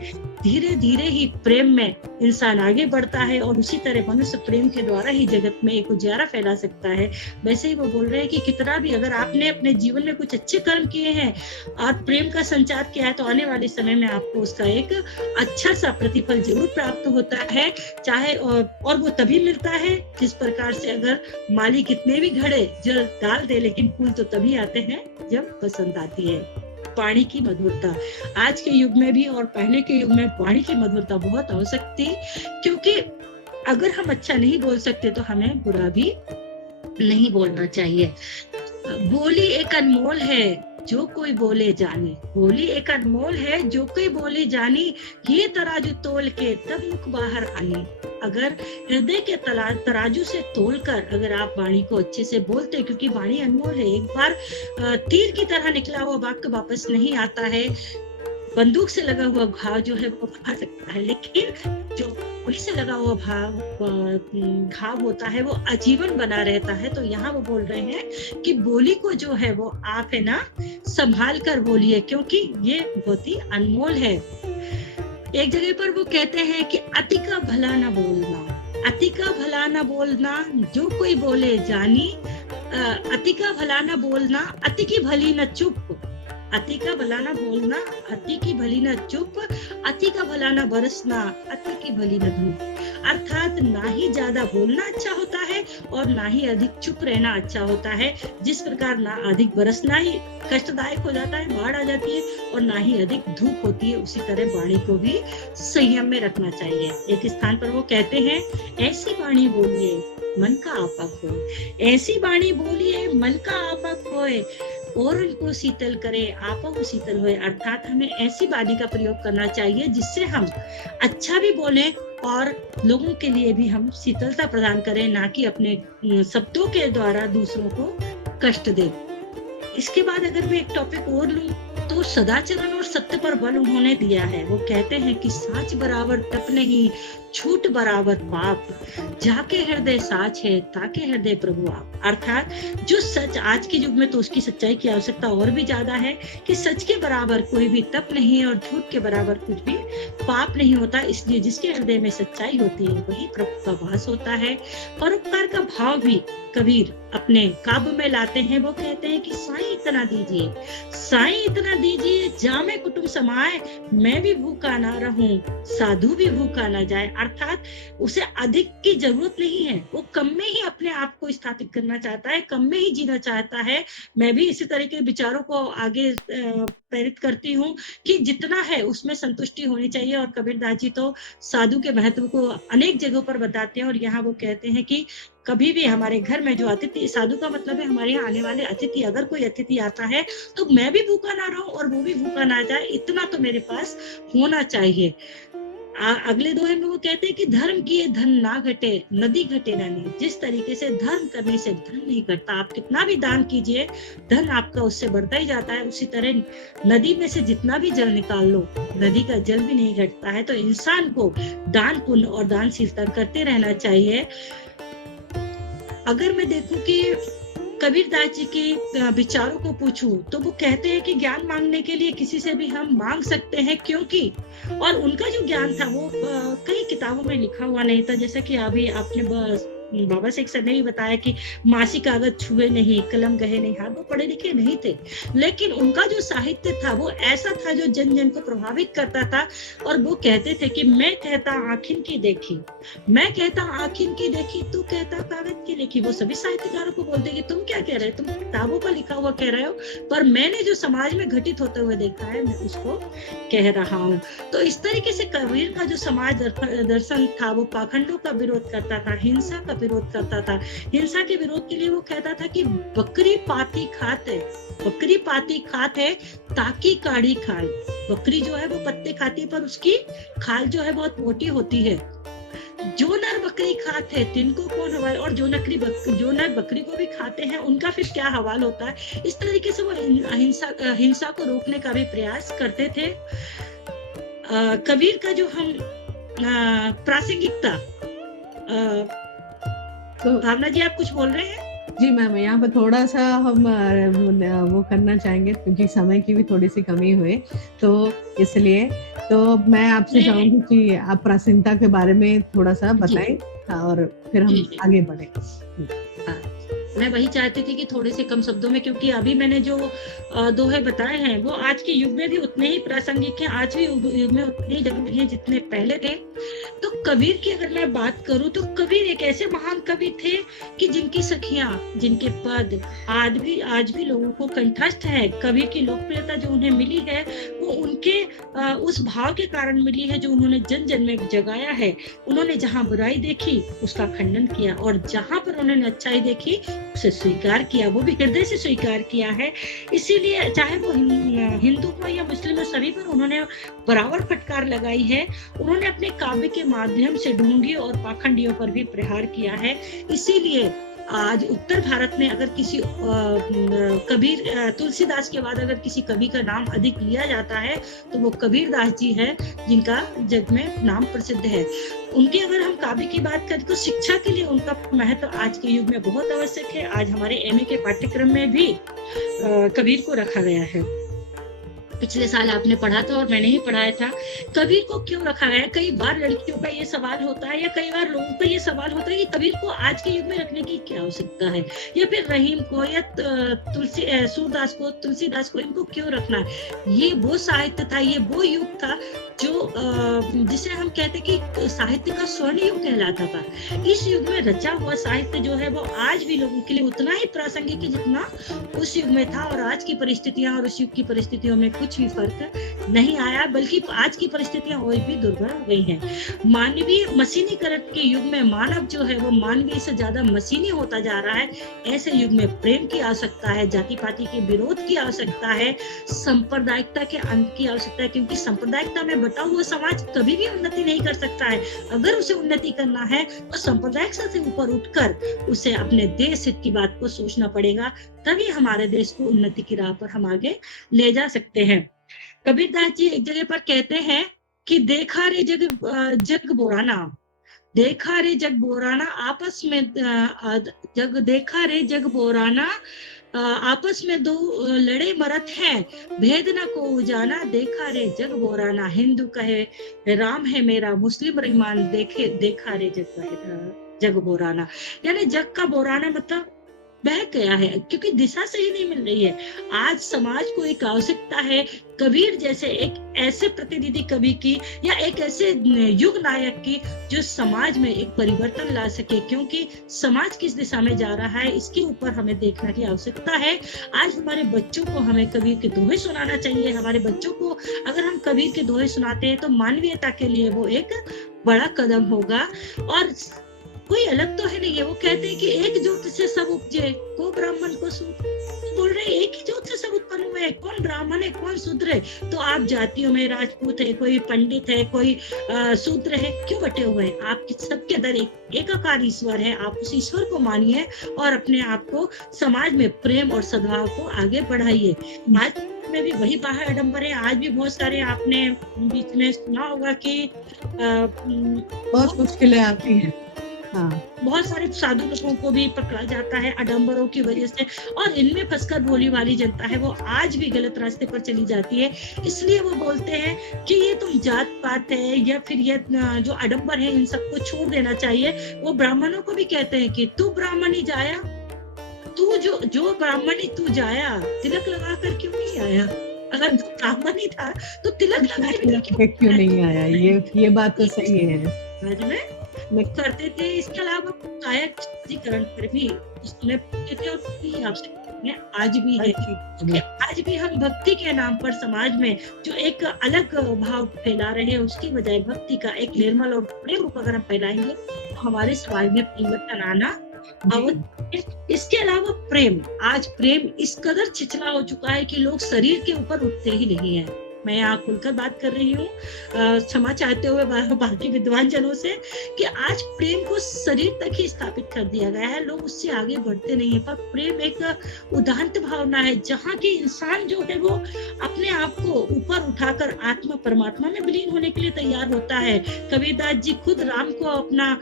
धीरे धीरे ही प्रेम में इंसान आगे बढ़ता है और उसी तरह मनुष्य प्रेम के द्वारा ही जगत में एक उजियारा फैला सकता है। वैसे ही वो बोल रहे हैं कि कितना भी अगर आपने अपने जीवन में कुछ अच्छे कर्म किए हैं और प्रेम का संचार किया है, तो आने वाले समय में आपको उसका एक अच्छा सा प्रतिफल जरूर प्राप्त होता है। चाहे और वो तभी मिलता है जिस प्रकार से अगर माली कितने भी घड़े जल डाल दे, लेकिन फूल तो तभी आते हैं जब बसंत आती है। वाणी की मधुरता आज के युग में भी और पहले के युग में वाणी की मधुरता बहुत आवश्यक थी, क्योंकि अगर हम अच्छा नहीं बोल सकते तो हमें बुरा भी नहीं बोलना चाहिए। बोली एक अनमोल है जो कोई बोले जानी, बोली एक अनमोल है जो कोई बोले जानी, ये तराजू तोल के तब मुख बाहर आनी। अगर हृदय के तराजू से तोलकर अगर आप वाणी को अच्छे से बोलते हैं, क्योंकि वाणी अनमोल है, एक बार तीर की तरह निकला हुआ वाक्य वापस नहीं आता है। बंदूक से लगा हुआ घाव जो है वो भर सकता है, लेकिन जो गोली से लगा हुआ घाव होता है वो आजीवन बना रहता है। तो यहाँ वो बोल रहे हैं कि बोली को जो है वो आप है ना संभाल कर बोलिए, क्योंकि ये बहुत ही अनमोल है। एक जगह पर वो कहते हैं कि अति का भला न बोलना, अति का भला न बोलना जो कोई बोले जानी, अति का भला न बोलना अति की भली न चुप, अति का भला न बोलना अति की भली न चुप, अति का भला न बरसना अति की भली न धूप। अर्थात ना ही ज्यादा बोलना अच्छा होता है और ना ही अधिक चुप रहना अच्छा होता है। जिस प्रकार ना अधिक बरसना ही कष्टदायक हो जाता है, बाढ़ आ जाती है, और ना ही अधिक धूप होती है, उसी तरह वाणी को भी संयम में रखना चाहिए। एक स्थान पर वो कहते हैं, ऐसी वाणी बोलिए मन का आपक हो, ऐसी वाणी बोलिए मन का आपक होए, और उनको शीतल करे आपको शीतल होए। अर्थात हमें ऐसी वाणी का प्रयोग करना चाहिए जिससे हम अच्छा भी बोलें और लोगों के लिए भी हम शीतलता प्रदान करें, ना कि अपने शब्दों के द्वारा दूसरों को कष्ट दें। इसके बाद अगर मैं एक टॉपिक और लूं तो सदाचरण और सत्य पर बल उन्होंने दिया है। वो कहते हैं कि साच बराबर तप नहीं, झूठ बराबर पाप, जाके हृदय साच है ताके हृदय प्रभु आप। अर्थात जो सच, आज के युग में तो उसकी सच्चाई की आवश्यकता और भी ज्यादा है कि सच के बराबर कोई भी तप नहीं है और झूठ के बराबर कुछ भी पाप नहीं होता। इसलिए जिसके हृदय में सच्चाई होती है वही प्रभु का वास होता है। परोपकार का भाव भी कबीर अपने काबू में लाते हैं। वो कहते हैं कि साईं इतना दीजिए, साईं इतना दीजिए, जामे कुटुंब समाए, मैं भी भूखा ना रहूं, साधु भी भूखा ना जाए। अर्थात उसे अधिक की जरूरत नहीं है, वो कम में ही अपने आप को स्थापित करना चाहता है, कम में ही जीना चाहता है। मैं भी इसी तरह के विचारों को आगे प्रेरित करती हूँ कि जितना है उसमें संतुष्टि होनी चाहिए। और कबीरदास जी तो साधु के महत्व को अनेक जगहों पर बताते हैं। और यहाँ वो कहते हैं कि कभी भी हमारे घर में जो अतिथि, साधु का मतलब है हमारे यहाँ आने वाले अतिथि, अगर कोई अतिथि आता है तो मैं भी भूखा ना रहूं और वो भी भूखा ना जाए, इतना तो मेरे पास होना चाहिए। अगले दोहे में वो कहते हैं कि धर्म किए धन ना घटे, नदी घटे ना नहीं। जिस तरीके से धर्म करने से धन नहीं घटता, आप कितना भी दान कीजिए धन आपका उससे बढ़ता ही जाता है, उसी तरह नदी में से जितना भी जल निकाल लो नदी का जल भी नहीं घटता है। तो इंसान को दान पुण्य और दानशीलता करते रहना चाहिए। अगर मैं देखूं कि कबीरदास जी के विचारों को पूछूं तो वो कहते हैं कि ज्ञान मांगने के लिए किसी से भी हम मांग सकते हैं, क्योंकि और उनका जो ज्ञान था वो कई किताबों में लिखा हुआ नहीं था। जैसे कि अभी आपने बाबा शेख सर ने भी बताया कि मासी कागज छुए नहीं, कलम गहे नहीं हाथ, वो पढ़े लिखे नहीं थे, लेकिन उनका जो साहित्य था वो ऐसा था जो जन जन को प्रभावित करता था। और वो कहते थे कि मैं कहता आखिन की देखी, मैं कहता आखिन की देखी, तू कहता कागज की देखी। वो सभी साहित्यकारों को बोलते कि तुम क्या कह रहे हो, तुम किताबों पर लिखा हुआ कह रहे हो, पर मैंने जो समाज में घटित होते हुए देखा है मैं उसको कह रहा हूँ। तो इस तरीके से कबीर का जो समाज दर्शन था वो पाखंडों का विरोध करता था, हिंसा का विरोध करता था। हिंसा के विरोध के लिए वो कहता था कि बकरी पाती खाते, बकरी पाती खाते ताकि काढ़ी खाए। बकरी जो है वो पत्ते खाती है पर उसकी खाल जो है बहुत मोटी होती है। जो नर बकरी खाते हैं तिनको कौन हवाल, और जो नर बकरी को भी खाते हैं उनका फिर क्या हवाल होता है। इस तरीके से वो हिंसा को रोकने का भी प्रयास करते थे। कबीर का जो हम प्रासंगिकता, तो भावना जी आप कुछ बोल रहे हैं? जी मैम, यहाँ पर थोड़ा सा हम वो करना चाहेंगे क्योंकि समय की भी थोड़ी सी कमी हुई, तो इसलिए तो मैं आपसे चाहूंगी कि आप प्राचीनता के बारे में थोड़ा सा बताएं और फिर हम आगे बढ़े। मैं वही चाहती थी कि थोड़े से कम शब्दों में, क्योंकि अभी मैंने जो दोहे बताए हैं वो आज के युग में भी उतने ही प्रासंगिक हैं, आज भी युग में उतने ही जरूरी हैं जितने पहले थे। तो कबीर की अगर मैं बात करूं तो कबीर एक ऐसे महान कवि थे कि जिनकी सखियां, जिनके पद आज भी लोगों को कंठस्थ है। कबीर की लोकप्रियता जो उन्हें मिली है वो उनके उस भाव के कारण मिली है जो उन्होंने जन जन में जगाया है। उन्होंने जहाँ बुराई देखी उसका खंडन किया और जहाँ पर उन्होंने अच्छाई देखी उसे स्वीकार किया, वो भी हृदय से स्वीकार किया है। इसीलिए चाहे वो हिंदू हो या मुस्लिम हो, सभी पर उन्होंने बराबर फटकार लगाई है। उन्होंने अपने काव्य के माध्यम से ढोंगी और पाखंडियों पर भी प्रहार किया है। इसीलिए आज उत्तर भारत में अगर किसी कबीर, तुलसीदास के बाद अगर किसी कवि का नाम अधिक लिया जाता है तो वो कबीरदास जी है, जिनका जग में नाम प्रसिद्ध है। उनकी अगर हम काव्य की बात करें तो शिक्षा के लिए उनका महत्व आज के युग में बहुत आवश्यक है। आज हमारे एमए के पाठ्यक्रम में भी कबीर को रखा गया है। पिछले साल आपने पढ़ा था और मैंने ही पढ़ाया था। कबीर को क्यों रखा गया? कई बार लड़कियों का ये सवाल होता है या कई बार लोगों का ये सवाल होता है कि कबीर को आज के युग में रखने की क्या आवश्यकता है, या फिर रहीम को या सूरदास को, तुलसीदास को, इनको क्यों रखना है? ये वो साहित्य था, ये वो युग था जो जिसे हम कहते कि साहित्य का स्वर्ण युग कहलाता था। इस युग में रचा हुआ साहित्य जो है वो आज भी लोगों के लिए उतना ही प्रासंगिक है जितना उस युग में था। और आज की परिस्थितियां और उस युग की परिस्थितियों में कुछ भी फर्क नहीं आया, बल्कि आज की परिस्थितियां और भी दुर्भर हो गई हैं। मानवीय मशीनीकरण के युग में मानव जो है वो मानवीय से ज्यादा मशीनी होता जा रहा है। ऐसे युग में प्रेम की आवश्यकता है, जाति पाति के विरोध की आवश्यकता है, सांप्रदायिकता के अंत की आवश्यकता है, क्योंकि सांप्रदायिकता में बटा हुआ समाज कभी भी उन्नति नहीं कर सकता है। अगर उसे उन्नति करना है तो सांप्रदायिकता से ऊपर उठकर उसे अपने देश हित की बात को सोचना पड़ेगा, तभी हमारे देश को उन्नति की राह पर हम आगे ले जा सकते हैं। कबीरदास जी एक जगह पर कहते हैं कि देखा रे जग बुरा ना, देखा रे जग बोराना आपस में जग देखा रे जग बोराना आपस में दो लड़े मरत हैं, भेद न को जाना, देखा रे जग बोराना। हिंदू कहे राम है मेरा, मुस्लिम रहमान देखा रे जग बोराना। यानी जग का बोराना मतलब बह गया है, क्योंकि दिशा सही नहीं मिल रही है। आज समाज को एक आवश्यकता है कबीर जैसे एक ऐसे प्रतिनिधि कवि की, या एक ऐसे युग नायक की जो समाज में एक परिवर्तन ला सके, क्योंकि समाज किस दिशा में जा रहा है इसके ऊपर हमें देखने की आवश्यकता है। आज हमारे बच्चों को हमें कबीर के दोहे सुनाना चाहिए। हमारे बच्चों को अगर हम कबीर के दोहे सुनाते हैं तो मानवीयता के लिए वो एक बड़ा कदम होगा। और कोई अलग तो है नहीं है, वो कहते हैं कि एक ज्योत से सब उपजे, को ब्राह्मण को शूद्र। बोल रहे एक ही ज्योत से सब उत्पन्न हुए हैं, कौन ब्राह्मण है कौन शूद्र है। तो आप जातियों में राजपूत है, कोई पंडित है, कोई शूद्र है, क्यों बटे हुए हैं? आपके सबके अंदर एक एकाकार ईश्वर है। आप उस ईश्वर को मानिए और अपने आप को समाज में प्रेम और सद्भाव को आगे बढ़ाइए। आज में भी वही बाहर आडंबर है। आज भी बहुत सारे आपने बीच में सुना होगा कि बहुत मुश्किलें आती हैं। हाँ, बहुत सारे साधु लोगों को भी पकड़ा जाता है आडंबरों की वजह से, और इनमें फंसकर भोली वाली जनता है वो आज भी गलत रास्ते पर चली जाती है। इसलिए वो बोलते हैं कि ये तुम जात पात है या फिर ये जो आडंबर है इन सबको छोड़ देना चाहिए। वो ब्राह्मणों को भी कहते हैं कि तू ब्राह्मण ही जाया, तू जो ब्राह्मण ही तू जाया, तिलक लगा कर क्यों नहीं आया? अगर तू ब्राह्मण ही था तो तिलक लगा क्यों नहीं आया? ये बात तो सही है। आज में करते थे। इसके अलावा कायक शुद्धिकरण पर भी उसमें पूछते थे, और पूरी आवश्यकता में आज भी है। आज भी हम भक्ति के नाम पर समाज में जो एक अलग भाव फैला रहे हैं, उसकी बजाय भक्ति का एक निर्मल और प्रेम रूप अगर हम फैलाएंगे तो हमारे समाज में परिवर्तन आना आवश्यक है। इसके अलावा प्रेम, आज प्रेम इस कदर छिछला हो चुका है कि लोग शरीर के ऊपर उठते ही नहीं है। मैं यहाँ खुलकर बात कर रही हूँ, क्षमा चाहते हुए बाकी विद्वान जनों से, कि आज प्रेम को शरीर तक ही स्थापित कर दिया गया है। लोग उससे आगे बढ़ते नहीं है। पर प्रेम एक उदात्त भावना है, जहाँ की इंसान जो है वो अपने आप को ऊपर उठाकर आत्मा परमात्मा में विलीन होने के लिए तैयार होता है। कबीरदास जी खुद राम को अपना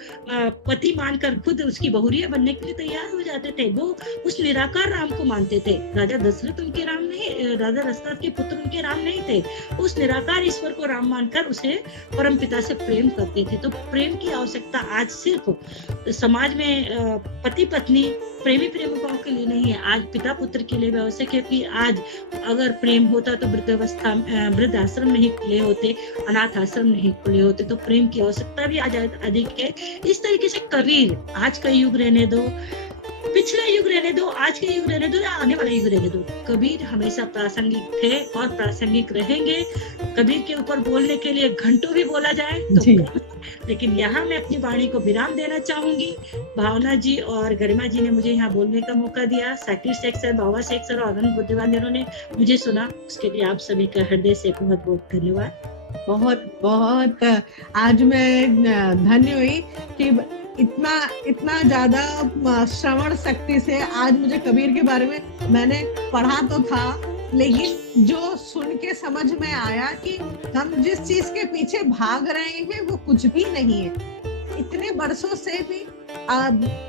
पति मानकर खुद उसकी बहुरिया बनने के लिए तैयार हो जाते थे। वो उस निराकार राम को मानते थे। राजा दशरथ उनके राम नहीं, राजा दशरथ के पुत्र उनके राम नहीं थे। उस निराकार ईश्वर को राम मानकर उसे परम पिता से प्रेम करते थे। तो प्रेम की आवश्यकता आज सिर्फ समाज में पति पत्नी प्रेमी प्रेमिकाओं के लिए नहीं है, आज पिता पुत्र के लिए भी आवश्यक है। कि आज अगर प्रेम होता तो वृद्धावस्था वृद्ध आश्रम नहीं खुले होते, अनाथ आश्रम नहीं खुले होते। तो प्रेम की आवश्यकता भी आज अधिक है। इस तरीके से कबीर, आज का युग रहने दो, पिछला युग रहने दो, आज के युग रहने दो, या आने वाला युग रहने दो, कबीर हमेशा प्रासंगिक थे और प्रासंगिक रहेंगे। कबीर के ऊपर बोलने के लिए घंटों भी बोला जाए तो, लेकिन यहाँ मैं अपनी वाणी को विराम देना चाहूंगी। भावना जी और गरिमा जी ने मुझे यहाँ बोलने का मौका दिया। साकिर शेख सर, बाबा शेख सर और अनंत बुद्धिमान जिन्होंने मुझे सुना, उसके लिए आप सभी का हृदय से बहुत बहुत धन्यवाद। बहुत बहुत आज मैं धन्य हुई कि इतना ज्यादा श्रवण शक्ति से आज मुझे कबीर के बारे में मैंने पढ़ा तो था, लेकिन जो सुन के समझ में आया कि हम जिस चीज के पीछे भाग रहे हैं वो कुछ भी नहीं है। इतने वर्षों से भी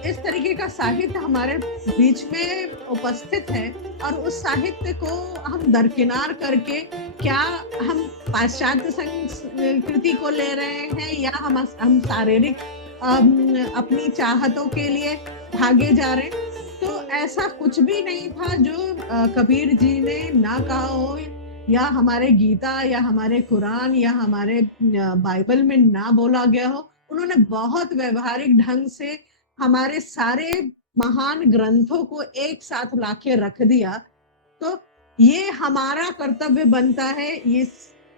इस तरीके का साहित्य हमारे बीच में उपस्थित है, और उस साहित्य को हम दरकिनार करके क्या हम पाश्चात्य संस्कृति को ले रहे हैं, या हम शारीरिक अपनी चाहतों के लिए भागे जा रहे हैं। तो ऐसा कुछ भी नहीं था जो कबीर जी ने ना कहा हो, या हमारे गीता या हमारे कुरान या हमारे बाइबल में ना बोला गया हो। उन्होंने बहुत व्यवहारिक ढंग से हमारे सारे महान ग्रंथों को एक साथ लाके रख दिया। तो ये हमारा कर्तव्य बनता है, ये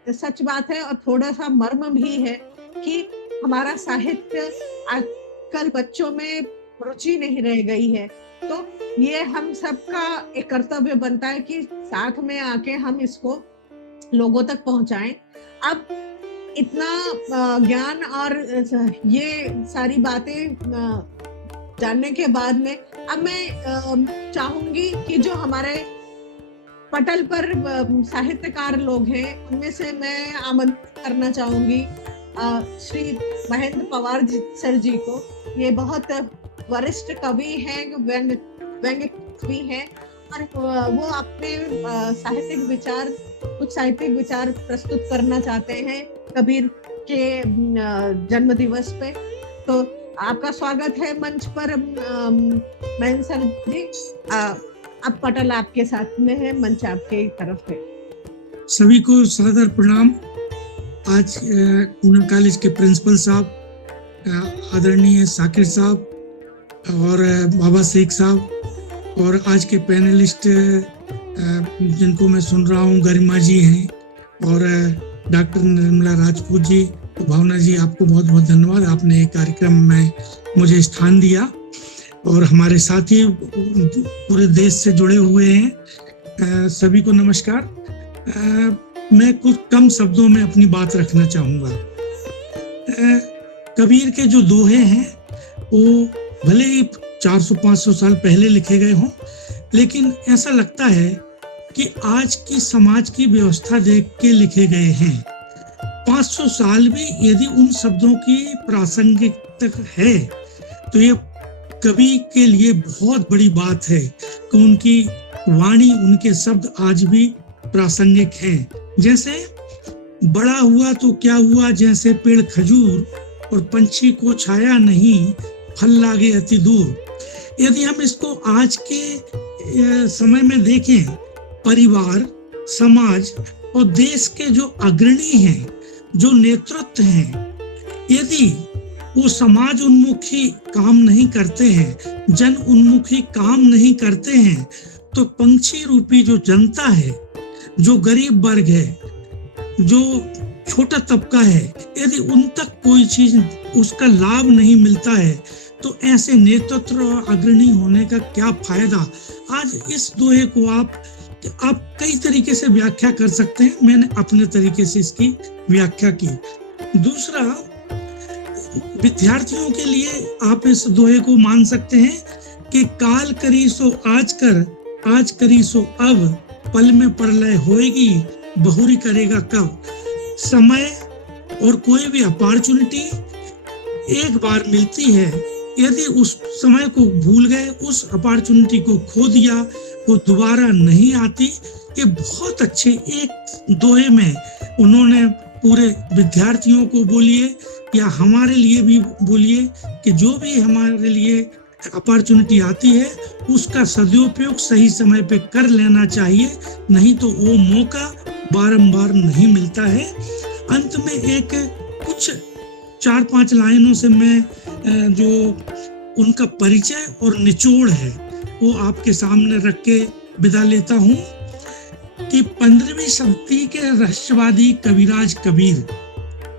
सच बात है। और थोड़ा सा मर्म भी है कि हमारा साहित्य आजकल बच्चों में रुचि नहीं रह गई है। तो ये हम सबका एक कर्तव्य बनता है कि साथ में आके हम इसको लोगों तक पहुंचाएं। अब इतना ज्ञान और ये सारी बातें जानने के बाद में अब मैं चाहूंगी कि जो हमारे पटल पर साहित्यकार लोग हैं उनमें से मैं आमंत्रित करना चाहूंगी श्री महेंद्र पवार सर जी को। ये बहुत वरिष्ठ कवि हैं, व्यंग्य कवि हैं, और वो अपने कुछ साहित्यिक विचार प्रस्तुत करना चाहते हैं कबीर के जन्म दिवस पे। तो आपका स्वागत है मंच पर महेंद्र सर जी। अब पटल आपके साथ में है, मंच आपके तरफ है। सभी को सादर प्रणाम। आज पूना कॉलेज के प्रिंसिपल साहब, आदरणीय साकिर साहब और बाबा शेख साहब, और आज के पैनलिस्ट जिनको मैं सुन रहा हूँ, गरिमा जी हैं और डॉक्टर निर्मला राजपूत जी, तो भावना जी, आपको बहुत बहुत धन्यवाद। आपने एक कार्यक्रम में मुझे स्थान दिया और हमारे साथी पूरे देश से जुड़े हुए हैं। सभी को नमस्कार। मैं कुछ कम शब्दों में अपनी बात रखना चाहूँगा। कबीर के जो दोहे हैं वो भले ही 400-500 साल पहले लिखे गए हों, लेकिन ऐसा लगता है कि आज की समाज की व्यवस्था देख के लिखे गए हैं। 500 साल भी यदि उन शब्दों की प्रासंगिकता है तो ये कवि के लिए बहुत बड़ी बात है कि उनकी वाणी, उनके शब्द आज भी प्रासंगिक हैं। जैसे बड़ा हुआ तो क्या हुआ, जैसे पेड़ खजूर, और पंछी को छाया नहीं, फल लागे अति दूर। यदि हम इसको आज के समय में देखें, परिवार, समाज और देश के जो अग्रणी हैं, जो नेतृत्व हैं, यदि वो समाज उन्मुखी काम नहीं करते हैं, जन उन्मुखी काम नहीं करते हैं, तो पंछी रूपी जो जनता है, जो गरीब वर्ग है, जो छोटा तबका है, यदि उन तक कोई चीज, उसका लाभ नहीं मिलता है, तो ऐसे नेतृत्व और अग्रणी होने का क्या फायदा। आज इस दोहे को आप कई तरीके से व्याख्या कर सकते हैं। मैंने अपने तरीके से इसकी व्याख्या की। दूसरा, विद्यार्थियों के लिए आप इस दोहे को मान सकते हैं कि काल करी सो आज कर, आज करी सो अब, पल में प्रलय होएगी, बहुरी करेगा कब। समय और कोई भी अपॉर्चुनिटी एक बार मिलती है, यदि उस समय को भूल गए, उस अपॉर्चुनिटी को खो दिया, वो दोबारा नहीं आती। ये बहुत अच्छे एक दोहे में उन्होंने पूरे विद्यार्थियों को बोलिए या हमारे लिए भी बोलिए कि जो भी हमारे लिए अपॉर्चुनिटी आती है उसका सदुपयोग सही समय पे कर लेना चाहिए, नहीं तो वो मौका बारंबार नहीं मिलता है। अंत में एक कुछ 4-5 लाइनों से मैं जो उनका परिचय और निचोड़ है वो आपके सामने रख के विदा लेता हूँ कि 15वीं सदी के रहस्यवादी कविराज कबीर,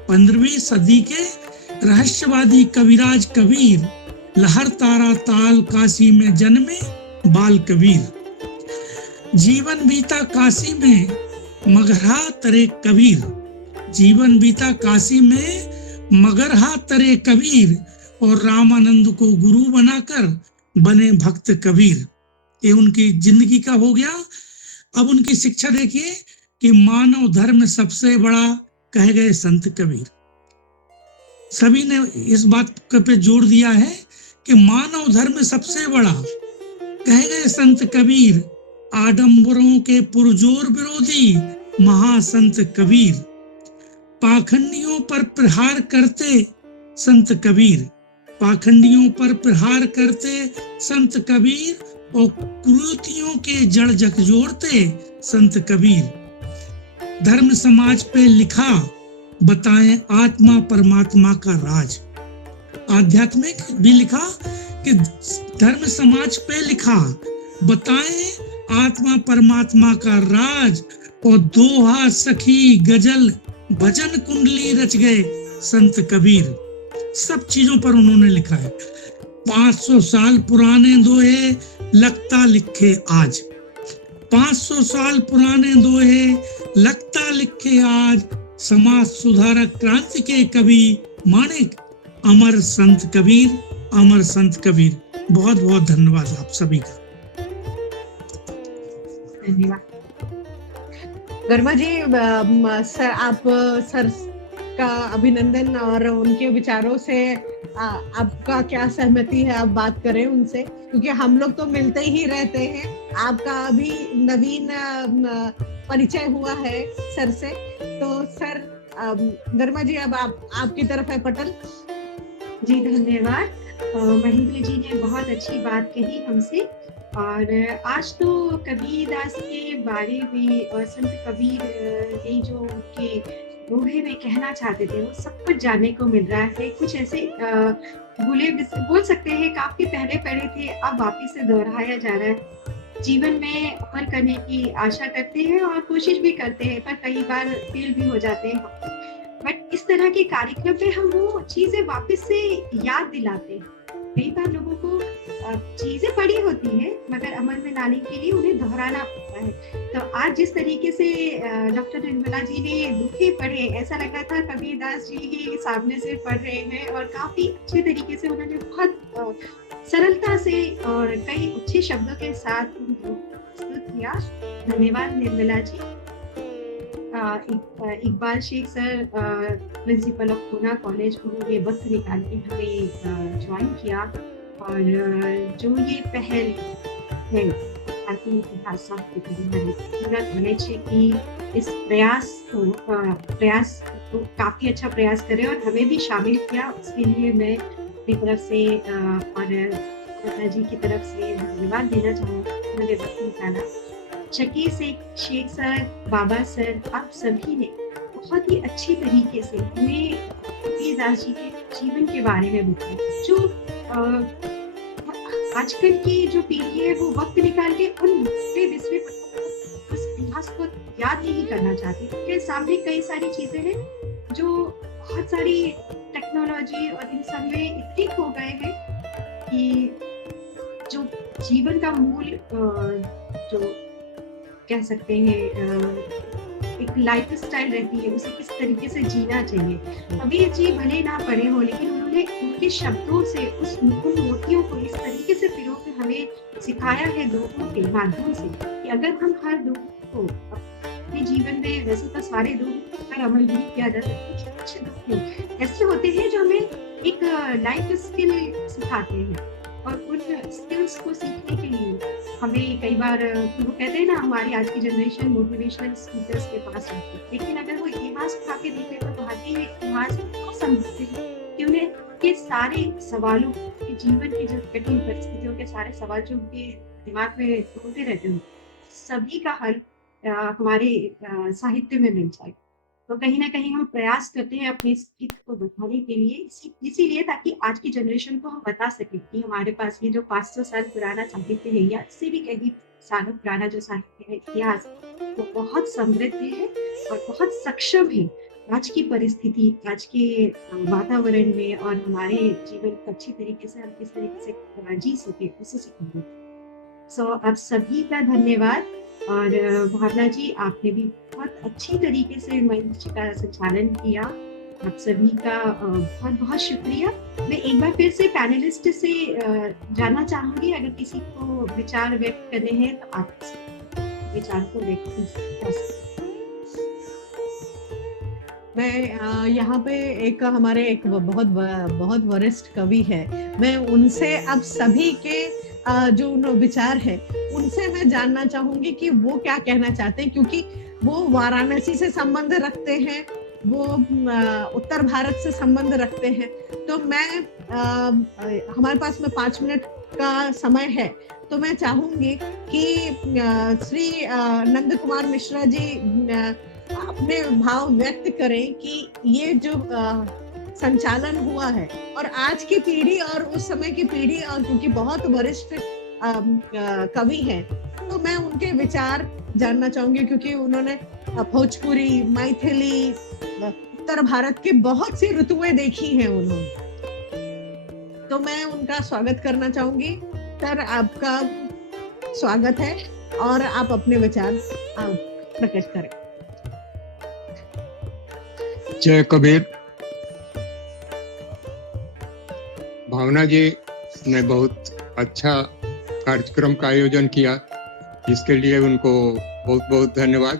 15वीं सदी के रहस्यवादी कविराज कबीर, लहर तारा ताल काशी में जन्मे बाल कबीर। जीवन बीता काशी में मगरहा तरे कबीर, जीवन बीता काशी में मगरहा तरे कबीर, और रामानंद को गुरु बनाकर बने भक्त कबीर। ये उनकी जिंदगी का हो गया। अब उनकी शिक्षा देखिए कि मानव धर्म सबसे बड़ा कहे गए संत कबीर। सभी ने इस बात पे जोर दिया है कि मानव धर्म सबसे बड़ा कहे गए संत कबीर, आडंबरों के पुरजोर विरोधी महासंत कबीर। पाखंडियों पर प्रहार करते संत कबीर, पाखंडियों पर प्रहार करते संत कबीर, और कुरीतियों के जड़ झकझोरते संत कबीर। धर्म समाज पे लिखा, बताएं आत्मा परमात्मा का राज। आध्यात्मिक भी लिखा कि धर्म समाज पे लिखा, बताएं आत्मा परमात्मा का राज, और दोहा सखी गजल भजन कुंडली रच गए संत कबीर। सब चीजों पर उन्होंने लिखा है। 500 साल पुराने दोहे लगता लिखे आज, 500 साल पुराने दोहे लगता लिखे आज, समाज सुधारक क्रांति के कवि माणिक अमर संत कबीर, अमर संत कबीर। बहुत बहुत धन्यवाद आप सभी का। धन्यवाद। गर्मा जी, सर आप सर आपका अभिनंदन और उनके विचारों से आपका क्या सहमति है, आप बात करें उनसे, क्योंकि हम लोग तो मिलते ही रहते हैं। आपका अभी नवीन परिचय हुआ है सर से, तो सर गरिमा जी अब आपकी तरफ है पटल। जी धन्यवाद। महेंद्र जी ने बहुत अच्छी बात कही हमसे, और आज तो कबीर दास के बारे में और संत कबीर ने जो उनके दोहे में कहना चाहते थे वो सब कुछ जानने को मिल रहा है। कुछ ऐसे बोल सकते हैं काफी पहले पढ़े थे, अब वापिस से दोहराया जा रहा है। जीवन में अमल करने की आशा करते हैं और कोशिश भी करते हैं, पर कई बार फेल भी हो जाते हैं। बट इस तरह के कार्यक्रम में हम वो चीजें वापस से याद दिलाते हैं। कई बार लोगों को चीजें पढ़ी होती है मगर अमल में लाने के लिए उन्हें दोहराना पड़ता है। तो आज जिस तरीके से डॉक्टर निर्मला जी ने दोहे पढ़े, ऐसा लगा था कबीर दास जी ही सामने से पढ़ रहे हैं, और काफी अच्छे तरीके से उन्होंने बहुत सरलता से और कई अच्छे शब्दों के साथ प्रस्तुत किया। धन्यवाद Nirmala ji. Iqbal Shaikh sir, principal of Poona college, उन्होंने वक्त निकाल के हमें ज्वाइन किया, और जो ये पहल है भारतीय इतिहास साहित्य कॉलेज की इस प्रयास तो काफी अच्छा प्रयास करे और हमें भी शामिल किया, उसके लिए मैं अपनी तरफ से और माता जी की तरफ से धन्यवाद देना चाहूँगी। उन्होंने वक्त निकाला। शकीर शेख सर, बाबा सर, आप सभी ने बहुत ही अच्छी तरीके से हमें कबीर दास जी के जीवन के बारे में बताया। जो आजकल की जो पीढ़ी है वो वक्त निकाल के उन विषय उस इतिहास को याद नहीं करना चाहती, क्योंकि सामने कई सारी चीजें हैं जो बहुत सारी टेक्नोलॉजी और इन सब में इतने खो गए हैं कि जो जीवन का मूल जो कह सकते हैं एक लाइफ स्टाइल रहती है, उसे किस तरीके से जीना चाहिए। कबीर जी भले ना पढ़े हो, लेकिन उन्होंने उनके शब्दों से उन मोतियों को इस तरीके से पिरो के हमें सिखाया है दोहों के माध्यम से, कि अगर हम हर दोहे को अपने जीवन में, वैसे तो सारे दोहे पर अमल नहीं किया जा सकता, कुछ दोहे ऐसे होते हैं जो हमें एक लाइफ स्किल सिखाते हैं, और उन स्किल्स को सीखने के लिए हमें कई बार वो कहते हैं ना, हमारी आज की जनरेशन मोटिवेशनल स्पीकर्स के पास रहती है, लेकिन अगर वो इतिहास उठा के देखे तो वाकई इतिहास को समझते हैं कि उन्हें के सारे सवालों के जीवन की जो कठिन परिस्थितियों के सारे सवाल जो उनके दिमाग में घूमते रहते हैं, सभी का हल हमारे साहित्य में मिल जाए। तो कहीं ना कहीं हम प्रयास करते हैं अपने स्किल को बताने के लिए, इसीलिए ताकि आज की जनरेशन को हम बता सकें कि हमारे पास ये जो 500 साल पुराना साहित्य है, या इससे भी कई सालों पुराना जो साहित्य है, इतिहास, वो बहुत समृद्ध है और बहुत सक्षम है आज की परिस्थिति, आज के वातावरण में, और हमारे जीवन को अच्छी तरीके से हम किस तरीके से जी सके उसे सिखाने। सो आप सभी का धन्यवाद। और भावना जी, आपने भी बहुत अच्छी तरीके से मंच का संचालन किया। आप सभी का बहुत बहुत शुक्रिया। मैं एक बार फिर से पैनलिस्ट से जानना चाहूंगी, अगर किसी को विचार व्यक्त करने हैं तो आप विचार को व्यक्त कर सकते। मैं यहाँ पे एक हमारे एक बहुत वरिष्ठ कवि है, मैं उनसे अब सभी के जो विचार है उनसे मैं जानना चाहूंगी कि वो क्या कहना चाहते हैं, क्योंकि वो वाराणसी से संबंध रखते हैं, वो उत्तर भारत से संबंध रखते हैं। तो मैं हमारे पास में 5 मिनट का समय है, तो मैं चाहूंगी कि श्री नंद कुमार मिश्रा जी अपने भाव व्यक्त करें कि ये जो संचालन हुआ है और आज की पीढ़ी और उस समय की पीढ़ी, और क्योंकि बहुत वरिष्ठ कवि हैं, तो मैं उनके विचार जानना चाहूंगी, क्योंकि उन्होंने भोजपुरी, मैथिली, उत्तर भारत की बहुत सी ऋतुएं देखी हैं उन्होंने। तो मैं उनका स्वागत करना चाहूंगी। सर, आपका स्वागत है और आप अपने विचार प्रकट करें। जय कबीर। भावना जी ने बहुत अच्छा कार्यक्रम का आयोजन किया, इसके लिए उनको बहुत बहुत धन्यवाद।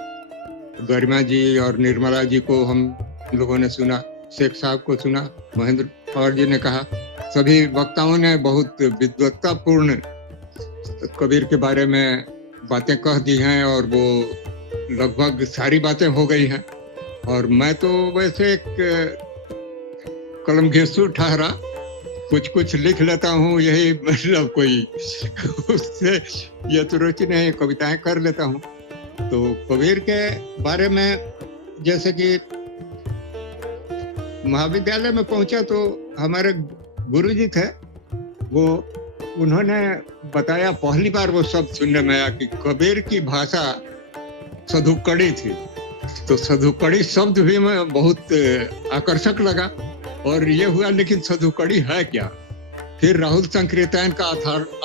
गरिमा जी और निर्मला जी को हम लोगों ने सुना, शेख साहब को सुना, महेंद्र पवार जी ने कहा, सभी वक्ताओं ने बहुत विद्वत्तापूर्ण कबीर के बारे में बातें कह दी हैं और वो लगभग सारी बातें हो गई हैं। और मैं तो वैसे एक कलमघेंसू ठहरा, कुछ कुछ लिख लेता हूँ, यही मतलब कोई उससे ये तो रुचि नहीं, कविताएं कर लेता हूँ। तो कबीर के बारे में जैसे कि महाविद्यालय में पहुंचा तो हमारे गुरुजी थे, वो उन्होंने बताया, पहली बार वो शब्द सुनने में आया कि कबीर की भाषा सधुकड़ी थी। तो सधुकड़ी शब्द भी मैं बहुत आकर्षक लगा और ये हुआ, लेकिन सधुकड़ी है क्या? फिर राहुल संकीर्तन का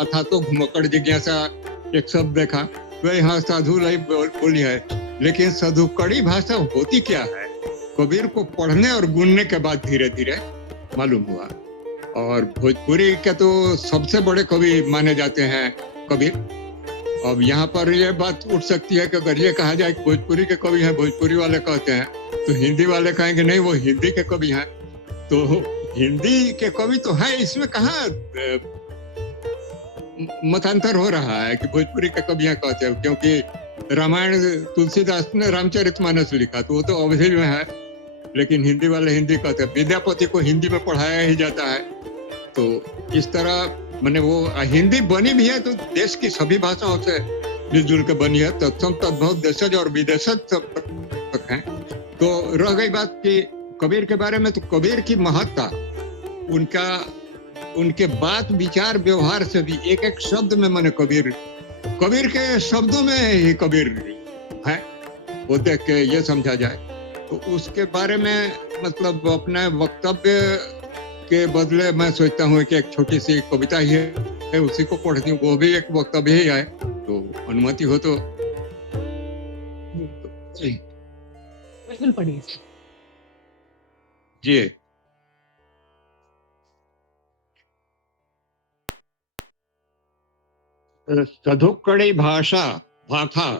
अथा तो घुमक्कड़ जिज्ञासा एक शब्द देखा, वह हाँ साधु लई बोली है, लेकिन सधुकड़ी भाषा होती क्या है? कबीर को पढ़ने और गुनने के बाद धीरे धीरे मालूम हुआ। और भोजपुरी के तो सबसे बड़े कवि माने जाते हैं कबीर। अब यहाँ पर ये बात उठ सकती है कि अगर ये कहा जाए कि भोजपुरी के कवि हैं, भोजपुरी वाले कहते हैं, तो हिंदी वाले कहेंगे नहीं वो हिंदी के कवि हैं। तो हिंदी के कवि तो है, इसमें कहाँ मतांतर हो रहा है कि भोजपुरी के कवि हैं कहते हैं, क्योंकि रामायण तुलसीदास ने रामचरितमानस लिखा तो वो तो अवधि में है, लेकिन हिंदी वाले हिंदी कहते हैं। विद्यापति को हिंदी में पढ़ाया ही जाता है। तो इस तरह मैंने वो हिंदी बनी भी है तो देश की सभी भाषाओं से मिलजुल के बनी है, तत्सम तद्भव देशज और विदेशज सब तक हैं। तो रह गई बात कि कबीर के बारे में, तो कबीर की महत्ता, उनके बात विचार व्यवहार से भी एक एक शब्द में मैंने कबीर के शब्दों में ही कबीर है, वो देख के ये समझा जाए। तो उसके बारे में मतलब अपने वक्तव्य के बदले मैं सोचता हूँ कि एक छोटी सी कविता ही है, उसी को पढ़ती हूँ, वो भी एक वक्तव्य ही है, तो अनुमति हो तो बिल्कुल पढ़िए जी। सधुकड़ी भाषा भाखा,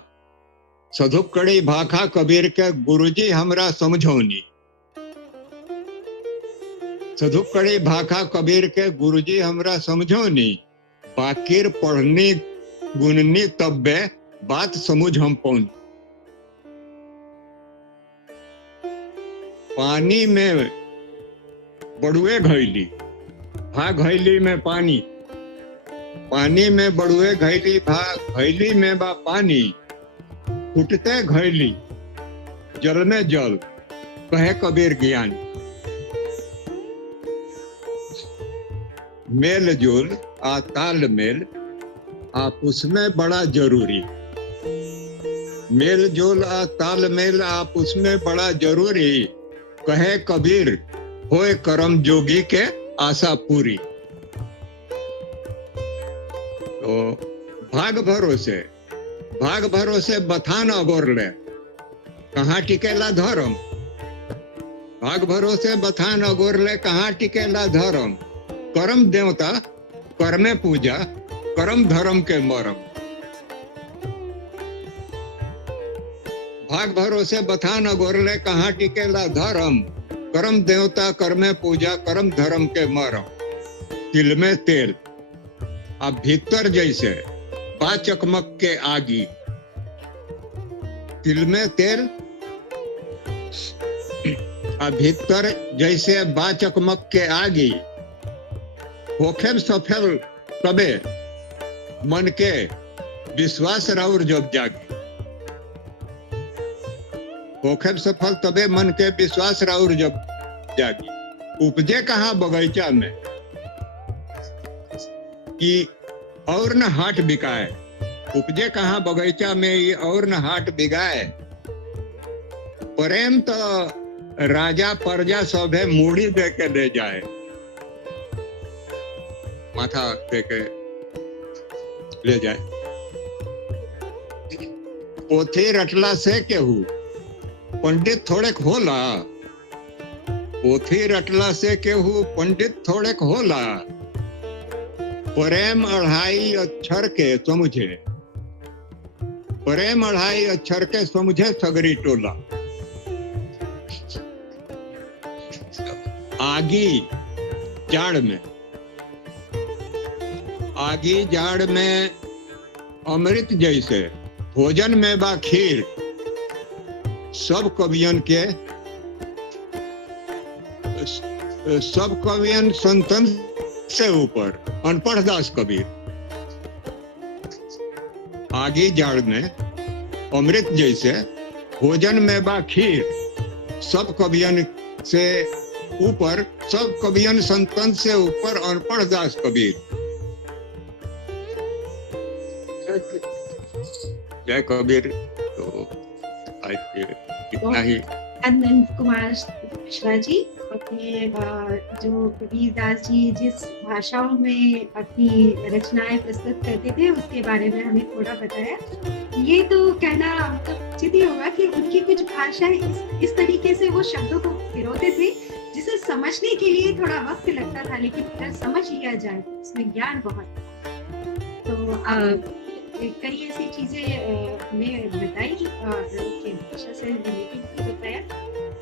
सधुकड़ी भाखा कबीर के गुरुजी हमरा समझौनी। सधुकड़ी भाखा कबीर के गुरुजी हमरा समझौनी, बाकिर पढ़नी गुननी तब्बे बात समझ हम पौनी। पानी में बड़ुए घैली, भा घैली में पानी, पानी में बड़ुए घैली, भा घैली में बा पानी, फुटते घैली जल में जल, कहे कबीर ज्ञानी। मेल जोल आ ताल मेल आप उसमें बड़ा जरूरी, मेल जोल आ ताल मेल आप उसमें बड़ा जरूरी, कहे कबीर होए करम जोगी के आशा पूरी। तो भाग भरोसे बथान अगोर ले, कहाँ टिकेला धर्म। भाग भरोसे बथान अगोर ले, कहाँ टिकेला धर्म। करम देवता करमे पूजा, करम धर्म के मरम। भाग भरोसे बथान अगोर ले, कहाँ टिकेला धर्म। करम देवता करमे पूजा, करम धर्म के मरम। तिल में तेल अब भीतर जैसे बा चकमक के आगी, तिल में तेल अब भीतर जैसे बा चकमक के आगी, होखे सफल तबे मन के विश्वास राउर जब जागी। होखे सफल तबे मन के विश्वास राउर जब जागी। उपजे कहाँ बगीचा में कि और न हाट बिकाए, उपजे कहाँ बगीचा में ये और न हाट बिगाए। प्रेम तो राजा प्रजा सभे मूड़ी दे के ले जाए, माथा दे के ले जाए। पोथी रटला से केहू पंडित थोड़ेक होला, पोथी रटला से केहू पंडित थोड़ेक होला। प्रेम अढ़ाई अक्षर के समझे, प्रेम अढ़ाई अक्षर के समझे सगरी टोला। आगी जाड़ में, आगी जाड़ में अमृत जैसे भोजन में बा खीर, सब कवियन के, सब कवियन संतन से ऊपर अनपढ़ दास कबीर। आगी जाड़ में अमृत जैसे भोजन में बा खीर, सब कवियन से ऊपर, सब कवियन संतन से ऊपर अनपढ़ दास कबीर। जय कबीर। तो आज इतना ही। अनंत कुमार मिश्रा जी अपने जो कबीर दास जी जिस भाषाओं में अपनी रचनाएं प्रस्तुत करते थे उसके बारे में हमें थोड़ा बताया। ये तो कहना मतलब उचित ही होगा कि उनकी कुछ भाषाएं इस तरीके से वो शब्दों को पिरोते थे जिसे समझने के लिए थोड़ा वक्त लगता था, लेकिन अगर समझ लिया जाए तो उसमें ज्ञान बहुत। तो कई ऐसी चीजें हमें बताई और उनकी भाषा से रिलेटेड भी बताया।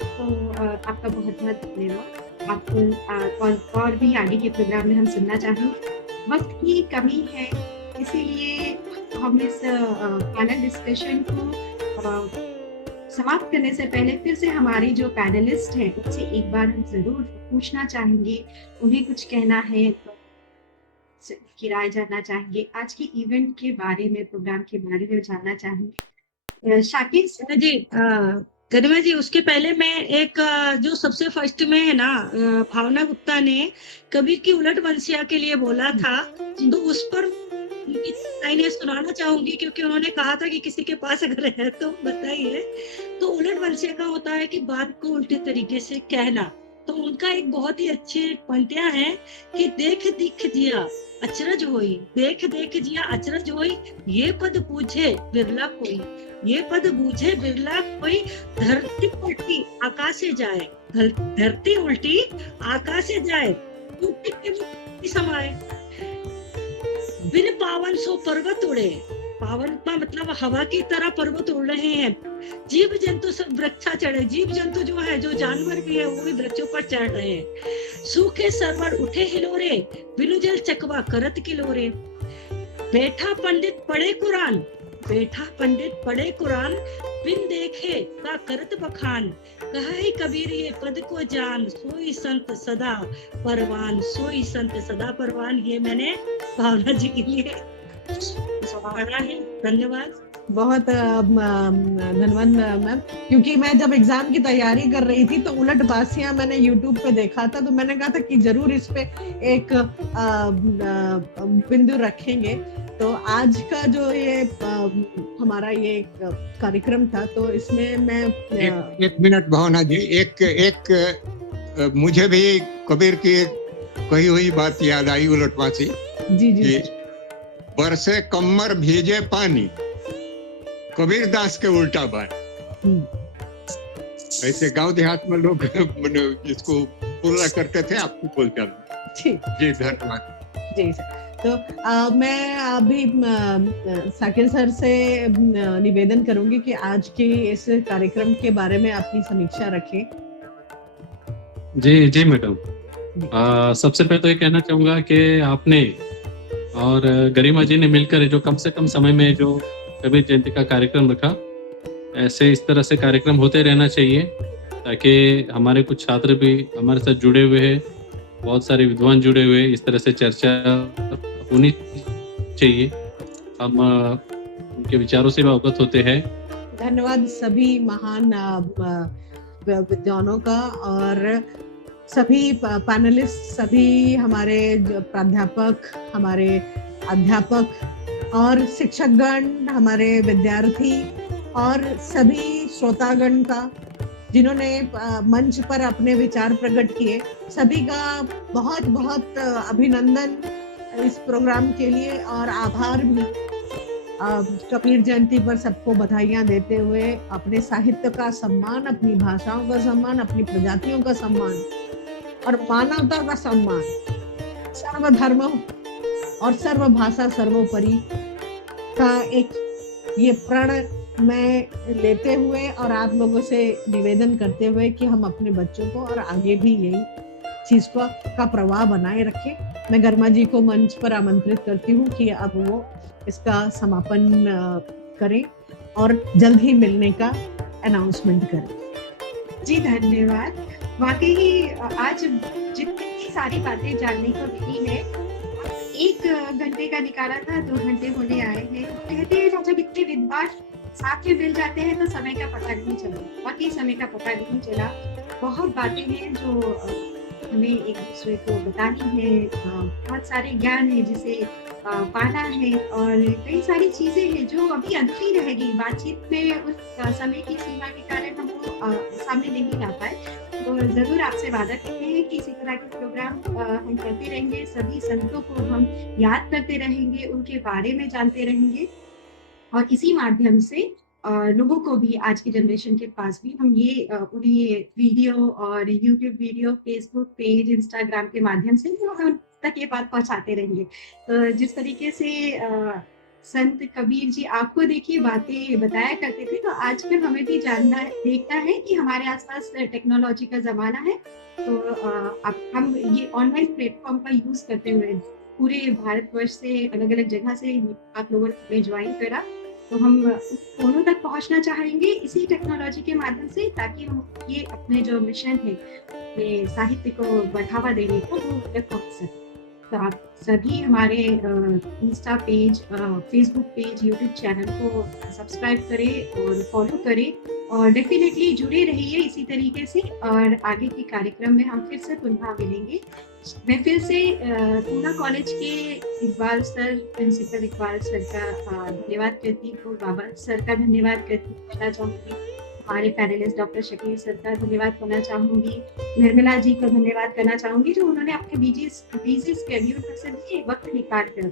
तो आपका बहुत बहुत धन्यवाद। आपको और भी आगे के प्रोग्राम में हम सुनना चाहेंगे। वक्त की कमी है, इसीलिए हम इस पैनल डिस्कशन को समाप्त करने से पहले फिर से हमारे जो पैनलिस्ट हैं उनसे एक बार हम जरूर पूछना चाहेंगे, उन्हें कुछ कहना है की राय जानना चाहेंगे, आज के इवेंट के बारे में, प्रोग्राम के बारे में जानना चाहेंगे। शाकिर जी गरिमा जी, उसके पहले मैं एक जो सबसे फर्स्ट में है ना भावना गुप्ता ने कबीर की उलट वंशिया के लिए बोला था, तो उस पर लाइनें सुनाना चाहूंगी क्योंकि उन्होंने कहा था कि किसी के पास अगर है तो बताइए। तो उलट वंशिया का होता है कि बात को उल्टे तरीके से कहना। तो उनका एक बहुत ही अच्छे पंक्तियां हैं कि देख दिख जिया अचरज होई, देख देख जिया अचरज होई, ये पद पूछे बिरला कोई, ये पद बूझे बिरला कोई, धरती उल्टी आकाशे जाए, धरती उल्टी आकाशे जाए, टूटी समाए, बिन पावन सो पर्वत उड़े। पावन का मतलब हवा की तरह पर्वत उड़ रहे हैं। जीव जंतु सब वृक्षा चढ़े, जीव जंतु जो है, जो जानवर भी है वो भी वृक्षों पर चढ़ रहे हैं। सूखे सरवर उठे हिलोरे, बिनु जल चकवा करत किलोरे। बैठा पंडित पढ़े कुरान, बैठा पंडित पढ़े कुरान, बिन देखे का करत बखान। कहा है कबीर ये पद को जान, सोई संत सदा परवान, सोई संत सदा परवान। ये मैंने भावना जी के लिए पढ़ा है। धन्यवाद। बहुत धन्यवाद मैम, क्योंकि मैं जब एग्जाम की तैयारी कर रही थी तो उलट बासियां मैंने यूट्यूब पे देखा था, तो मैंने कहा था कि जरूर इस पे एक बिंदु रखेंगे। तो आज का जो ये हमारा ये कार्यक्रम था, तो इसमें मैं एक मिनट भावना जी, एक मुझे भी कबीर की कही हुई बात याद आई उलटवासी। जी जी। बरसे कमर भीजे पानी, कबीर दास के उल्टा बात। ऐसे गांव देहात में लोग इसको पूरा करते थे, आपको बोलते थे। जी धन्यवाद। जी सर। तो मैं अभी साकिर सर से निवेदन करूंगी कि आज के इस कार्यक्रम के बारे में अपनी समीक्षा रखें। जी जी मैडम, सबसे पहले तो ये कहना चाहूँगा कि आपने और गरिमा जी ने मिलकर जो कम से कम समय में जो कबीर जयंती का कार्यक्रम रखा, ऐसे इस तरह से कार्यक्रम होते रहना चाहिए ताकि हमारे कुछ छात्र भी हमारे साथ जुड़े हुए हैं, बहुत सारे विद्वान जुड़े हुए, इस तरह से चर्चा होनी चाहिए, हम उनके विचारों से भी अवगत होते हैं। धन्यवाद सभी महान विद्वानों का और सभी पैनलिस्ट, सभी हमारे प्राध्यापक, हमारे अध्यापक और शिक्षकगण, हमारे विद्यार्थी और सभी श्रोतागण का जिन्होंने मंच पर अपने विचार प्रकट किए, सभी का बहुत बहुत अभिनंदन इस प्रोग्राम के लिए और आभार भी। कबीर जयंती पर सबको बधाइयां देते हुए अपने साहित्य का सम्मान, अपनी भाषाओं का सम्मान, अपनी प्रजातियों का सम्मान और मानवता का सम्मान, सर्वधर्म और सर्वभाषा सर्वोपरि का एक ये प्रण मैं लेते हुए और आप लोगों से निवेदन करते हुए कि हम अपने बच्चों को और आगे भी यही चीज का प्रवाह बनाए रखे। मैं गर्मा जी को मंच पर आमंत्रित करती हूँ कि अब वो इसका समापन करें और जल्द ही मिलने का अनाउंसमेंट करें। जी धन्यवाद। वाकई ही आज जितनी सारी बातें जानने को मिली है, 1 घंटे का निकाला था, 2 घंटे होने आए हैं। कहते हैं जब इतने विद्वान साथ में मिल जाते हैं तो समय का पता नहीं चला, वाकई समय का पता नहीं चला। बहुत बातें हैं जो हमें एक दूसरे को बतानी है, बहुत सारे ज्ञान है जिसे पाना है, और कई सारी चीजें हैं जो अभी अधूरी रहेगी बातचीत में। उस समय की सीमा के कारण हम सामने नहीं ला पाए। तो जरूर आपसे वादा करते हैं कि इसी तरह के प्रोग्राम हम करते रहेंगे, सभी संतों को हम याद करते रहेंगे, उनके बारे में जानते रहेंगे, और इसी माध्यम से लोगों को भी, आज की जनरेशन के पास भी हम ये उन्हें वीडियो और YouTube video, Facebook page, Instagram के माध्यम से हम तक ये बात पहुंचाते रहेंगे। तो जिस तरीके से संत कबीर जी आपको देखिए बातें बताया करते थे, तो आजकल हमें भी जानना देखना है कि हमारे आसपास टेक्नोलॉजी का जमाना है। तो अब हम ये ऑनलाइन प्लेटफॉर्म का यूज करते हुए पूरे भारतवर्ष से, अलग अलग जगह से आप लोगों ने ज्वाइन करा, तो हम दोनों तक पहुंचना चाहेंगे इसी टेक्नोलॉजी के माध्यम से, ताकि हम ये अपने जो मिशन है, अपने साहित्य को बढ़ावा देने को, वो तक पहुंच सके। तो आप सभी हमारे Insta page, Facebook page, YouTube channel को सब्सक्राइब करें और फॉलो करें, और डेफिनेटली जुड़े रहिए इसी तरीके से। और आगे के कार्यक्रम में हम फिर से पुनः मिलेंगे। मैं फिर से पूना कॉलेज के Iqbal sir, principal Iqbal sir का धन्यवाद करती हूँ, बाबा सर का धन्यवाद करना चाहूँगी, हमारे पैनलिस्ट डॉक्टर शकील सर का धन्यवाद करना चाहूँगी, निर्मला जी का धन्यवाद करना चाहूँगी, जो उन्होंने अपने बिजी स्केड्यूल पर से भी वक्त निकाल कर,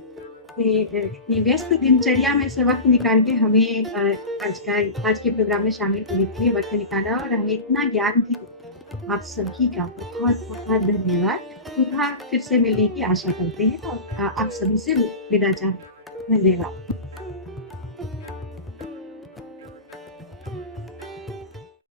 अपनी व्यस्त दिनचर्या में से वक्त निकाल के हमें आज के प्रोग्राम में शामिल होने के लिए वक्त निकाला, और हमें इतना ज्ञान भी दिया। आप सभी का बहुत बहुत धन्यवाद। फिर से मिलने की आशा करते हैं, और आप सभी से विदा चाहते हैं। धन्यवाद।